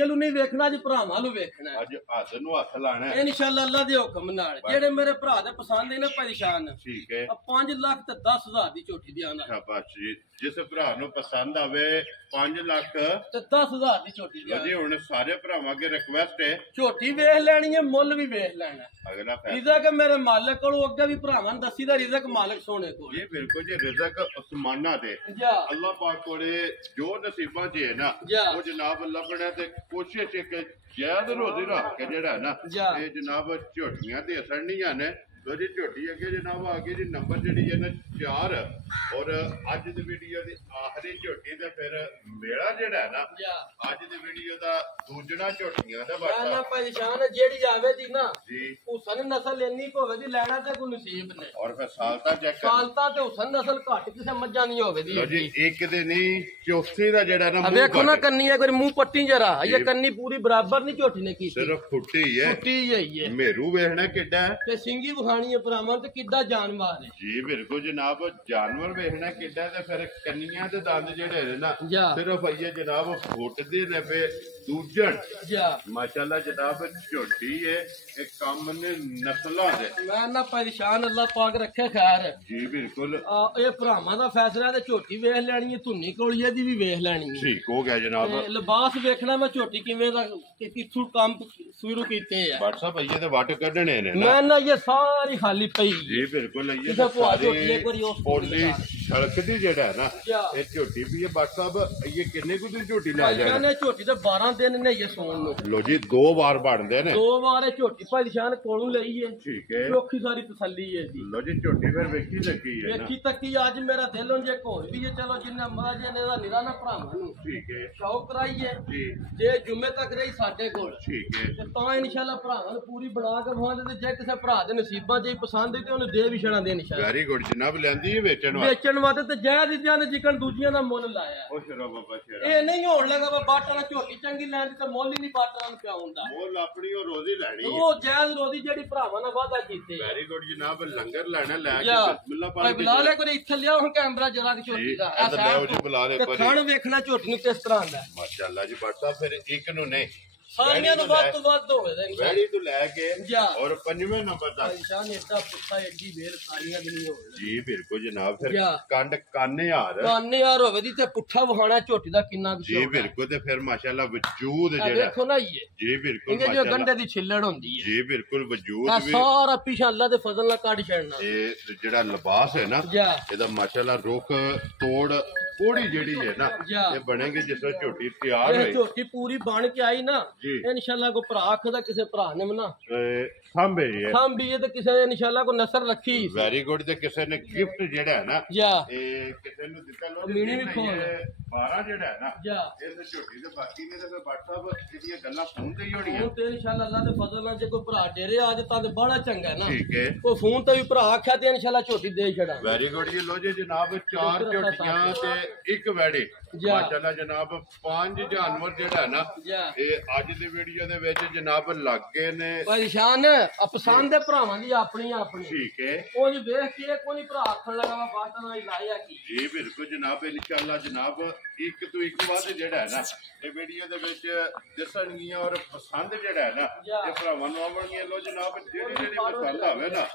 ਨੂੰ ਨਹੀਂ ਵੇਖਣਾ ਅੱਜ ਭਰਾਵਾਂ ਨੂੰ ਵੇਖਣਾ ਅੱਜ ਹੱਥ ਨੂੰ ਹੱਥ ਲਾਣਾ ਹੈ ਇਨਸ਼ਾਅੱਲਾ ਅੱਲਾਹ ਦੇ ਹੁਕਮ ਨਾਲ ਜਿਹੜੇ ਮੇਰੇ ਭਰਾ ਦੇ ਪਸੰਦ ਨੇ ਨਾ ਪਰੇਸ਼ਾਨ ਠੀਕ ਹੈ 5 ਲੱਖ ਤੇ 10,000 ਦੀ ਝੋਟੀ ਦੀ ਆਂਦਾ ਸ਼ਾਬਾਸ਼ ਜੀ ਜਿਸ ਭਰਾ ਨੂੰ ਪਸੰਦ ਆਵੇ 5 ਲੱਖ ਤੇ 10,000 ਦੀ ਝੋਟੀ ਦੀ ਜੀ ਹੁਣ ਸਾਰੇ ਭਰਾਵਾਂ ਅੱਗੇ ਰਿਕਵੈਸਟ ਹੈ ਝੋਟੀ ਵੇਖ ਲੈਣੀ ਹੈ ਮੁੱਲ ਵੀ ਵੇਖ ਲੈਣਾ ਅਗਲਾ ਰਿਜ਼ਕ ਮੇਰੇ ਮਾਲਕ ਕੋਲੋਂ ਅੱਗੇ ਵੀ ਭਰਾਵਾਂ ਨੂੰ ਦੱਸੀ ਦਾ ਰਿਜ਼ਕ ਮਾਲਕ ਸੋਹਣੇ ਕੋਲ ਜੀ ਬਿਲਕੁਲ ਜੀ ਰਿਜ਼ਕ ਅਸਮਾਨਾਂ ਦੇ ਅੱਲਾਹ ਪਾਕ ਕੋਲੇ ਜੋ ਨਸੀਬਾਂ 'ਚ ਹੈ ਨਾ ਉਹ ਜਨਾਬ ਲੱਭਣਾ ਤੇ ਕੋਸ਼ਿਸ਼ ਇੱਕ ਜਾਇਜ਼ ਰੋਜ਼ੀ ਰੱਖ ਕੇ ਜਿਹੜਾ ਨਾ ਇਹ ਜਨਾਬ ਝੋਟੀਆਂ ਤੇ ਅਸਰਨੀਆਂ ਨੇ ਲੋ ਜੀ ਝੋਟੀ ਅੱਗੇ ਜਨਾਬ ਆ ਗਈ ਜੀ ਨੰਬਰ ਜਿਹੜੀ ਹੈ ਨਾ 4 ਔਰ ਅੱਜ ਦੀ ਵੀਡੀਓ ਦੀ ਆਖਰੀ ਝੋਟੀ ਤੇ ਫਿਰ ਮੇਲਾ ਜਿਹੜਾ ਹੈ ਨਾ ਅੱਜ ਦੀ ਵੀਡੀਓ ਦਾ ਦੂਜਣਾ ਝੋਟੀਆਂ ਦਾ ਨਾ ਬਾਟਾ ਪਰੇਸ਼ਾਨ ਜਿਹੜੀ ਆਵੇ ਦੀ ਨਾ ਜੀ ਹੁਸਨ ਨਸਲ ਇੰਨੀ ਹੋਵੇ ਦੀ ਲੈਣਾ ਤੇ ਕੋਈ ਨਸੀਬ ਨੇ ਔਰ ਫਿਰ ਸਾਲਤਾ ਚੈੱਕ ਕਰ ਸਾਲਤਾ ਤੇ ਹੁਸਨ ਨਸਲ ਘੱਟ ਕਿਸੇ ਮੱਝਾਂ ਨਹੀਂ ਹੋਵੇ ਦੀ ਲੋ ਜੀ ਇੱਕ ਦੇ ਨਹੀਂ ਚੌਥੀ ਦਾ ਜਿਹੜਾ ਨਾ ਮੂੰਹ ਵੇਖੋ ਨਾ ਕੱਟ, ਕੰਨੀ ਇੱਕ ਵਾਰੀ ਮੂੰਹ ਪੱਟੀ ਜਰਾ ਇਹ ਕੰਨੀ ਪੂਰੀ ਬਰਾਬਰ ਨਹੀਂ ਝੋਟੀ ਨੇ ਕੀਤੀ ਸਿਰਫ ਫੁੱਟੀ ਹੈ ਟੁੱਟੀ ਹੋਈ ਹੈ ਮੇਰੂ ਵੇਖਣਾ ਕਿੱਡਾ ਹੈ ਤੇ ਸਿੰਗੀ ਵਿਖਾਣੀ ਹੈ ਭਰਾਵਾਂ ਤੇ ਕਿੱਡਾ ਜਾਨਵਾਰ ਹੈ ਜੀ ਬਿਲਕੁਲ ਜਨਾਬ ਜਾਨਵਰ ਵੇਖਣਾ ਕਿੱਡਾ ਤੇ ਫਿਰ ਕੰਨੀਆਂ ਦੇ ਦੰਦ ਜਿਹੜੇ ਨੇ ਨਾ ਜਾ ਸਿਰਫ ਇਹ ਜਨਾਬ ਫੁੱਟਦੇ ਨੇ ਪਏ ਦੂਜਣ ਜਾ ਮਾਸ਼ਾਅੱਲਾ ਜਨਾਬ ਝੋਟੀ ਹੈ ਇਹ ਕੰਮ ਨੇ ਨਸਲਾਂ ਦੇ ਮੈਂ ਨਾ ਪਰੇਸ਼ਾਨ ਅੱਲਾਹ ਪਾਕ ਰੱਖੇ ਖੈਰ ਜੀ ਬਿਲਕੁਲ ਇਹ ਭਰਾਵਾਂ ਦਾ ਫੈਸਲਾ ਤੇ ਝੋਟੀ ਵੇਖ ਲੈਣੀ ਹੈ ਧੁੰਨੀ ਕੋਲੀ ਇਹਦੀ ਵੀ ਵੇਖ ਲੈਣੀ ਹੈ ਠੀਕ ਹੋ ਗਿਆ ਜਨਾਬ ਤੇ ਲਿਬਾਸ ਵੇਖਣਾ ਮੈਂ ਝੋਟੀ ਕਿਵੇਂ ਦਾ ਕਿੱਥੋਂ ਕੰਮ ਸ਼ੁਰੂ ਕੀਤੇ ਆ WhatsApp ਇਹ ਤੇ ਵੱਟ ਕੱਢਣੇ ਨੇ ਨਾ ਮੈਂ ਨਾ ਇਹ ਸਾਰੀ ਖਾਲੀ ਪਈ ਜੀ ਬਿਲਕੁਲ ਇਹ ਇਹਦਾ ਭੂਆ ਝੋਟੀ ਇੱਕ ਵਾਰੀ ਉਸ ਪੋਲੀ ਛਲਕਦੀ ਜਿਹੜਾ ਹੈ ਨਾ ਜਾ। ਇਹ ਝੋਟੀ ਵੀ ਹੈ WhatsApp ਇਹ ਕਿੰਨੇ ਕੁ ਦਿਨ ਝੋਟੀ ਲੈ ਜਾਣਾ ਨੇ ਝੋਟੀ ਤੇ 12 ਦਿਨ ਨੇ ਇਹ ਸੌਣ ਨੂੰ ਲੋ ਜੀ 2 ਵਾਰ ਬਣਦੇ ਨੇ 2 ਵਾਰ ਇਹ ਝੋਟੀ ਭਾਈ ਨਿਸ਼ਾਨ ਕੋਲੋਂ ਲਈ ਏ ਠੀਕ ਹੈ ਚੋਖੀ ਸਾਰੀ ਤਸੱਲੀ ਏ ਜੀ ਲੋ ਜੀ ਝੋਟੀ ਫਿਰ ਵੇਖੀ ਲੱਗੀ ਹੈ ਨਾ ਵੇਖੀ ਤੱਕੀ ਅੱਜ ਮੇਰਾ ਦਿਲ ਹੁਣ ਜੇ ਘੋਲ ਵੀ ਜੇ ਚਲੋ ਜਿੰਨਾ ਮਰਜ਼ੀ ਨੇ ਦਾ ਨਿਰਾ ਨਾ ਭਰਾਵਾਂ ਨੂੰ ਠੀਕ ਹੈ ਸ਼ੌਕ ਕਰਾਈਏ ਜੀ ਜੇ ਜੁਮੇ ਤੱਕ ਰਹੀ ਸਾਡੇ ਕੋਲ ਠੀਕ ਹੈ ਤੇ ਤਾਂ ਇਨਸ਼ਾਅੱਲਾ ਭਰਾਵਾਂ ਨੂੰ ਪੂਰੀ ਬਣਾ ਕੇ ਖਵਾਉਂਦੇ ਤੇ ਜੇ ਕਿਸੇ ਭਰਾ ਦੇ ਨਸੀਬਾਂ 'ਚ ਹੀ ਪਸੰਦ ਹੈ ਤੇ ਉਹਨੂੰ ਦੇ ਵੀ ਛੜਾ ਦੇ ਇਨਸ਼ਾਅੱਲਾ ਵੈਰੀ ਗੁੱਡ ਜਨਾਬ ਲੈਂਦੀ ਹੈ ਵੇਚਣ ਵਾਸਤੇ ਵੇਚਣ ਵਾਸਤੇ ਤੇ ਜੈ ਦਿੱਤਿਆਂ ਨੇ ਜਿਕਣ ਦੂਜੀਆਂ ਦਾ ਮੁੱਲ ਲਾਇਆ ਉਹ ਸ਼ਰਾ ਬਾਬਾ ਸ਼ਰਾ ਇਹ ਨਹੀਂ ਹੋਣ ਲੱਗਾ ਵਾ ਬਾਟਾ ਝੋਟੀ ਚੰਗੀ ਲੈਣ ਦੀ ਤਾਂ ਮੁੱਲ ਹੀ ਨਹੀਂ ਬਾਟਾ ਨੂੰ ਪਿਆ ਹੁੰਦਾ ਮੁੱਲ ਆਪਣੀ ਉਹ ਰੋਜ਼ੀ ਲੈਣੀ ਹੈ ਉਹ ਜਾਇਜ਼ ਰੋਦੀ ਜਿਹੜੀ ਭਰਾਵਾਂ ਨਾਲ ਵਾਅਦਾ ਕੀਤੇ ਵੈਰੀ ਗੁੱਡ ਜਨਾਬ ਲੰਗਰ ਲੈਣਾ ਲੈ ਕੇ ਜਾ ਬਿਸਮਿਲ੍ਲਾ ਭਾਈ ਪਾਣੀ ਬੁਲਾ ਲੈ ਕੋਈ ਇੱਥੇ ਲਿਆ ਹੁਣ ਕੈਮਰਾ ਜਰਾ ਕਿ ਝੋਟੀ ਦਾ ਇੱਧਰ ਲਿਆਓ ਜੀ ਬੁਲਾ ਲੈ ਤੇ ਖਾਣ ਵੇਖਣਾ ਝੋਟੀ ਨੂੰ ਕਿਸ ਤਰ੍ਹਾਂ ਦਾ ਮਾਸ਼ਾਅੱਲਾ ਜੀ ਬਾਟਾ ਫਿਰ ਇੱਕ ਨੂੰ ਨਹੀਂ ਸਾਰੀਆਂ ਤੋਂ ਵੱਧ ਹੋਵੇ ਦੇ ਵੈੜੀ ਤੋਂ ਲੈ ਕੇ ਜਾ ਔਰ 5ਵੇਂ ਨੰਬਰ ਤੱਕ ਨਿਸ਼ਾਨ ਏਡਾ ਪੁੱਠਾ ਏਡੀ ਵੇਰ ਸਾਰੀਆਂ ਦੀ ਨਹੀਂ ਹੋਵੇ ਜੀ ਬਿਲਕੁਲ ਜਨਾਬ ਫਿਰ ਜਾ। ਕੰਡ ਕਾਨੇ ਹਾਰ ਕਾਨੇ ਯਾਰ ਹੋਵੇ ਦੀ ਤੇ ਪੁੱਠਾ ਵਹਾਣਾ ਝੋਟੀ ਦਾ ਕਿੰਨਾ ਕੁ ਜੀ ਸ਼ੌਕ ਹੈ। ਬਿਲਕੁਲ ਤੇ ਫਿਰ ਮਾਸ਼ਾਅੱਲਾ ਵਜੂਦ ਆਹ ਜਿਹੜਾ ਵੇਖੋ ਨਾ ਇਹ ਜੀ ਬਿਲਕੁਲ ਇਹਦੇ ਜੋ ਮਾਸ਼ਾਅੱਲਾ ਗੰਡੇ ਦੀ ਛਿੱਲੜ ਹੁੰਦੀ ਹੈ ਜੀ ਬਿਲਕੁਲ ਆ ਵਜੂਦ ਵੀ ਸਾਰਾ ਪਿਛਾ ਅੱਲਾ ਦੇ ਫਜ਼ਲ ਨਾਲ ਕੱਢ ਛੱਡਣਾ ਇਹ ਜਿਹੜਾ ਲਿਬਾਸ ਹੈ ਨਾ ਜਾ ਇਹਦਾ ਮਾਸ਼ਾਅੱਲਾ ਰੁੱਖ ਤੋੜ ਕੋੜੀ ਜਿਹੜੀ ਹੈ ਨਾ ਜਾ। ਇਹ ਬਣੇਗੀ ਜਿਸ ਤਰ੍ਹਾਂ ਝੋਟੀ ਤਿਆਰ ਇਹ ਹੋਈ ਝੋਟੀ ਪੂਰੀ ਬਣ ਕੇ ਆਈ ਨਾ ਜੀ। ਇਨਸ਼ਾਅੱਲਾ ਕੋ ਭਰਾ ਆਖਦਾ ਕਿਸੇ ਭਰਾ ਨੇ ਮਨਾ ਸਾਂਭੇ ਹੈ ਸਾਂਭੀ ਇਹ ਤੇ ਕਿਸੇ ਨੇ ਇਨਸ਼ਾਅੱਲਾ ਕੋ ਨਸਰ ਰੱਖੀ ਵੈਰੀ ਗੁੱਡ ਤੇ ਕਿਸੇ ਨੇ ਗਿਫਟ ਜਿਹੜਾ ਹੈ ਨਾ ਜਾ ਇਹ ਕਿਸੇ ਨੂੰ ਦਿੱਤਾ ਲੋ ਮੀਣੀ ਵੀ ਖੋਲ। 12 ਜਿਹੜਾ ਹੈ ਨਾ ਜਾ ਇਹ ਤੇ ਝੋਟੀ ਦੇ ਬਾਕੀ ਨੇ ਤੇ ਫਿਰ WhatsApp ਜਿਹੜੀਆਂ ਗੱਲਾਂ ਫੋਨ ਤੇ ਹੀ ਹੋਣੀਆਂ ਹੁਣ ਤੇ ਇਨਸ਼ਾਅੱਲਾ ਅੱਲਾ ਦੇ ਫਜ਼ਲ ਨਾਲ ਜੇ ਕੋਈ ਭਰਾ ਡੇਰੇ ਆ ਜੇ ਤਾਂ ਤੇ ਬੜਾ ਚੰਗਾ ਹੈ ਨਾ ਠੀਕ ਹੈ ਕੋਈ ਫੋਨ ਤੇ ਵੀ ਭਰਾ ਆਖਿਆ ਤੇ ਇਨਸ਼ਾਅੱਲਾ ਝੋਟੀ ਦੇ ਛੜਾ ਵੈਰੀ ਗੁੱਡ ਜੀ ਲੋ ਜੀ ਜਨਾਬ 4 ਝੋਟੀਆਂ ਤੇ ਇੱਕ ਵੈੜੀ ਜਾ। ਮਾਸ਼ਾਅੱਲਾ ਜਨਾਬ 5 ਜਾਨਵਰ ਜਿਹੜਾ ਹੈ ਨਾ ਜਾ ਇਹ ਅੱਜ ਦੀ ਵੀਡੀਓ ਦੇ ਵਿੱਚ ਜਨਾਬ ਲੱਗ ਗਏ ਨੇ ਪਰੇਸ਼ਾਨ ਪਸੰਦ ਦੇ ਭਰਾਵਾਂ ਦੀ ਆਪਣੀ ਆਪਣੀ ਠੀਕ ਹੈ ਉਹ ਜੀ ਵੇਖ ਕੇ ਕੋਈ ਭਰਾ ਆਖਣ ਲੱਗਾ ਵਾ ਬਾਤਾਂ ਨਾਲ ਹੀ ਲਾਇਆ ਕੀ ਜੀ ਬਿਲਕੁਲ ਜਨਾਬ ਇਨਸ਼ਾਅੱਲਾ ਜਨਾਬ ਇੱਕ ਤੋਂ ਇੱਕ ਵੱਧ ਜਿਹੜਾ ਹੈ ਨਾ ਇਹ ਵੀਡੀਓ ਦੇ ਵਿੱਚ ਦੱਸਣਗੀਆਂ ਔਰ ਪਸੰਦ ਜਿਹੜਾ ਹੈ ਨਾ ਇਹ ਭਰਾਵਾਂ ਨੂੰ ਆਵਣਗੀਆਂ ਲੋ ਜਨਾਬ ਜਿਹੜੀ ਪਸੰਦ ਆਵੇ ਨਾ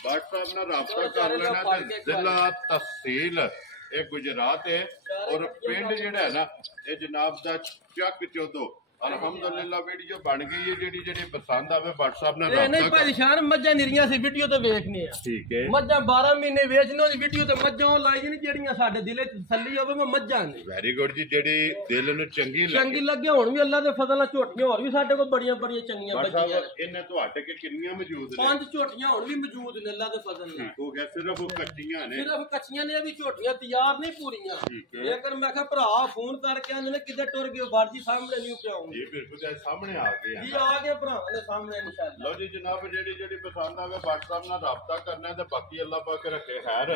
WhatsApp ਨਾਲ ਰਾਬਤਾ ਕਰ ਲੈਣਾ ਤੇ ਜ਼ਿਲ੍ਹਾ ਤਹਿਸੀਲ ਇਹ ਗੁਜਰਾਤ ਹੈ ਔਰ ਪਿੰਡ ਜਿਹੜਾ ਹੈ ਨਾ ਇਹ ਜਨਾਬ ਦਾ ਚੱਕ ਚੋਦੋ ਅਲਹਮਦੁਲਿਲਾ ਵੀਡੀਓ ਬਣ ਗਈ ਹੈ ਜਿਹੜੀ ਪਸੰਦ ਆਵੇ WhatsApp ਨਾਲ ਇਹ ਨਹੀਂ ਰਾਬਤਾ ਕਰ ਪਰੇਸ਼ਾਨ ਮੱਝਾਂ ਨਿਰੀਆਂ ਸੀ ਵੀਡੀਓ ਤੇ ਵੇਖਨੇ ਆ ਠੀਕ ਹੈ ਮੱਝਾਂ 12 ਮਹੀਨੇ ਵੇਚਨੇ ਉਹਦੀ ਵੀਡੀਓ ਤੇ ਮੱਝਾਂ ਉਹ ਲਾਈ ਨਹੀਂ ਜਿਹੜੀਆਂ ਸਾਡੇ ਦਿਲੇ 'ਚ ਤਸੱਲੀ ਹੋਵੇ ਮੈਂ ਮੱਝਾਂ ਨੇ ਵੈਰੀ ਗੁੱਡ ਜੀ ਜਿਹੜੀ ਦਿਲ ਨੂੰ ਚੰਗੀ ਚੰਗੀ ਲੱਗੇ ਹੁਣ ਵੀ ਅੱਲਾ ਦੇ ਫਜ਼ਲ ਨਾਲ ਝੋਟੀਆਂ ਹੋਰ ਵੀ ਸਾਡੇ ਕੋਲ ਬੜੀਆਂ ਚੰਗੀਆਂ ਬੱਚੀਆਂ WhatsApp ਇਹਨੇ ਤੁਹਾਡੇ ਕੇ ਕਿੰਨੀਆਂ ਮੌਜੂਦ ਨੇ 5 ਝੋਟੀਆਂ ਹੁਣ ਵੀ ਮੌਜੂਦ ਨੇ ਅੱਲਾ ਦੇ ਫਜ਼ਲ ਨਾਲ ਠੀਕ ਹੋ ਗਿਆ ਸਿਰਫ ਉਹ ਕੱਚੀਆਂ ਨੇ ਸਿਰਫ ਕੱਚੀਆਂ ਨੇ ਵੀ ਝੋਟੀਆਂ ਤਿਆਰ ਨਹੀਂ ਪੂਰੀਆਂ ਠੀਕ ਹੈ ਲੇਕਿਨ ਮੈਂ ਕਿਹਾ ਭਰਾ ਫੋਨ ਕਰਕੇ ਆਂਦੇ ਨੇ ਕਿੱਧਰ ਟੁਰ ਗਏ ਬਾਰਜੀ ਸਾਹਮਣੇ ਨਹੀਂ ਪਿਆਉਂਗੇ ਜੀ ਬਿਲਕੁਲ ਇਹ ਸਾਹਮਣੇ ਆ ਗਏ ਜੀ ਆ ਆ ਗਏ ਭਰਾਵਾਂ ਦੇ ਸਾਹਮਣੇ ਇਨਸ਼ਾਅੱਲਾ ਲਓ ਜੀ ਜਨਾਬ ਜਿਹੜੀ ਪਸੰਦ ਆਵੇ WhatsApp ਨਾਲ ਰਾਬਤਾ ਕਰਨਾ ਹੈ ਤੇ ਬਾਕੀ ਅੱਲਾਹ ਪਾਕ ਰੱਖੇ ਖੈਰ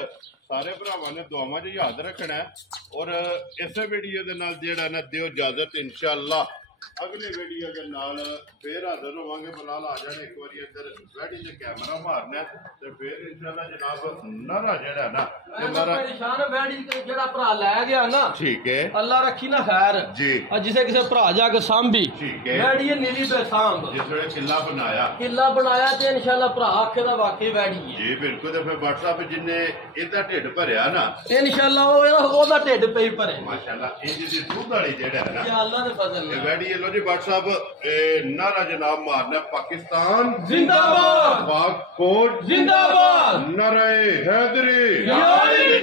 ਸਾਰੇ ਭਰਾਵਾਂ ਨੇ ਦੁਆਵਾਂ 'ਚ ਯਾਦ ਰੱਖਣਾ ਹੈ ਔਰ ਇਸੇ ਵੀਡੀਓ ਦੇ ਨਾਲ ਜਿਹੜਾ ਨਾ ਦਿਓ ਇਜਾਜ਼ਤ ਇਨਸ਼ਾਅੱਲਾ ਅਗਲੇ ਵੀਡੀਓ ਦੇ ਨਾਲ ਫੇਰ ਹਾਜ਼ਰ ਹੋਵਾਂਗੇ ਬਲਾਲ ਆ ਜਾਣੇ ਇੱਕ ਵਾਰੀ ਇੱਧਰ ਵੈਡੀ ਤੇ ਕੈਮਰਾ ਮਾਰਨਾ ਤੇ ਫੇਰ ਇਨਸ਼ਾਅੱਲਾ ਜਨਾਬ ਨਰਾ ਜਿਹੜਾ ਨਾ ਤੇ ਨਰਾ ਨਿਸ਼ਾਨ ਬੈੜੀ ਤੇ ਜਿਹੜਾ ਭਰਾ ਲੈ ਗਿਆ ਨਾ ਠੀਕ ਹੈ ਅੱਲਾ ਰੱਖੀ ਨਾ ਖੈਰ ਜੀ ਆ ਜਿਸੇ ਕਿਸੇ ਭਰਾ ਜਾ ਕੇ ਸਾਂਭੀ ਠੀਕ ਹੈ ਬੈੜੀ ਇਹ ਨੀਲੀ ਤੇ ਸਾਂਭ ਜਿਸ ਵੇਲੇ ਕਿੱਲਾ ਬਣਾਇਆ ਕਿੱਲਾ ਬਣਾਇਆ ਤੇ ਇਨਸ਼ਾਅੱਲਾ ਭਰਾ ਆਖੇ ਦਾ ਵਾਕਈ ਬੈੜੀ ਹੈ ਜੀ ਬਿਲਕੁਲ ਤੇ ਫਿਰ WhatsApp ਜਿੰਨੇ ਇਹਦਾ ਢਿੱਡ ਭਰਿਆ ਨਾ ਇਨਸ਼ਾਅੱਲਾ ਉਹਦਾ ਢਿੱਡ ਪਈ ਭਰੇ ਮਾਸ਼ਾਅੱਲਾ ਇਹ ਜਿਹਦੀ ਦੁੱਧ ਵਾਲੀ ਜਿਹੜਾ ਹੈ ਨਾ ਜਾਂ ਅੱਲਾ ਦੇ ਫਜ਼ਲ ਇਹ ਨਾਲ ਵੈਡੀ ਲੋ ਜੀ WhatsApp ਨਾਰਾ ਜਨਾਬ ਮਾਰਨਾ ਪਾਕਿਸਤਾਨ ਜ਼ਿੰਦਾਬਾਦ ਪਾਕ ਕੋਟ ਜ਼ਿੰਦਾਬਾਦ ਨਾਰੇ ਹੈਦਰੀ ਯਾਰੀ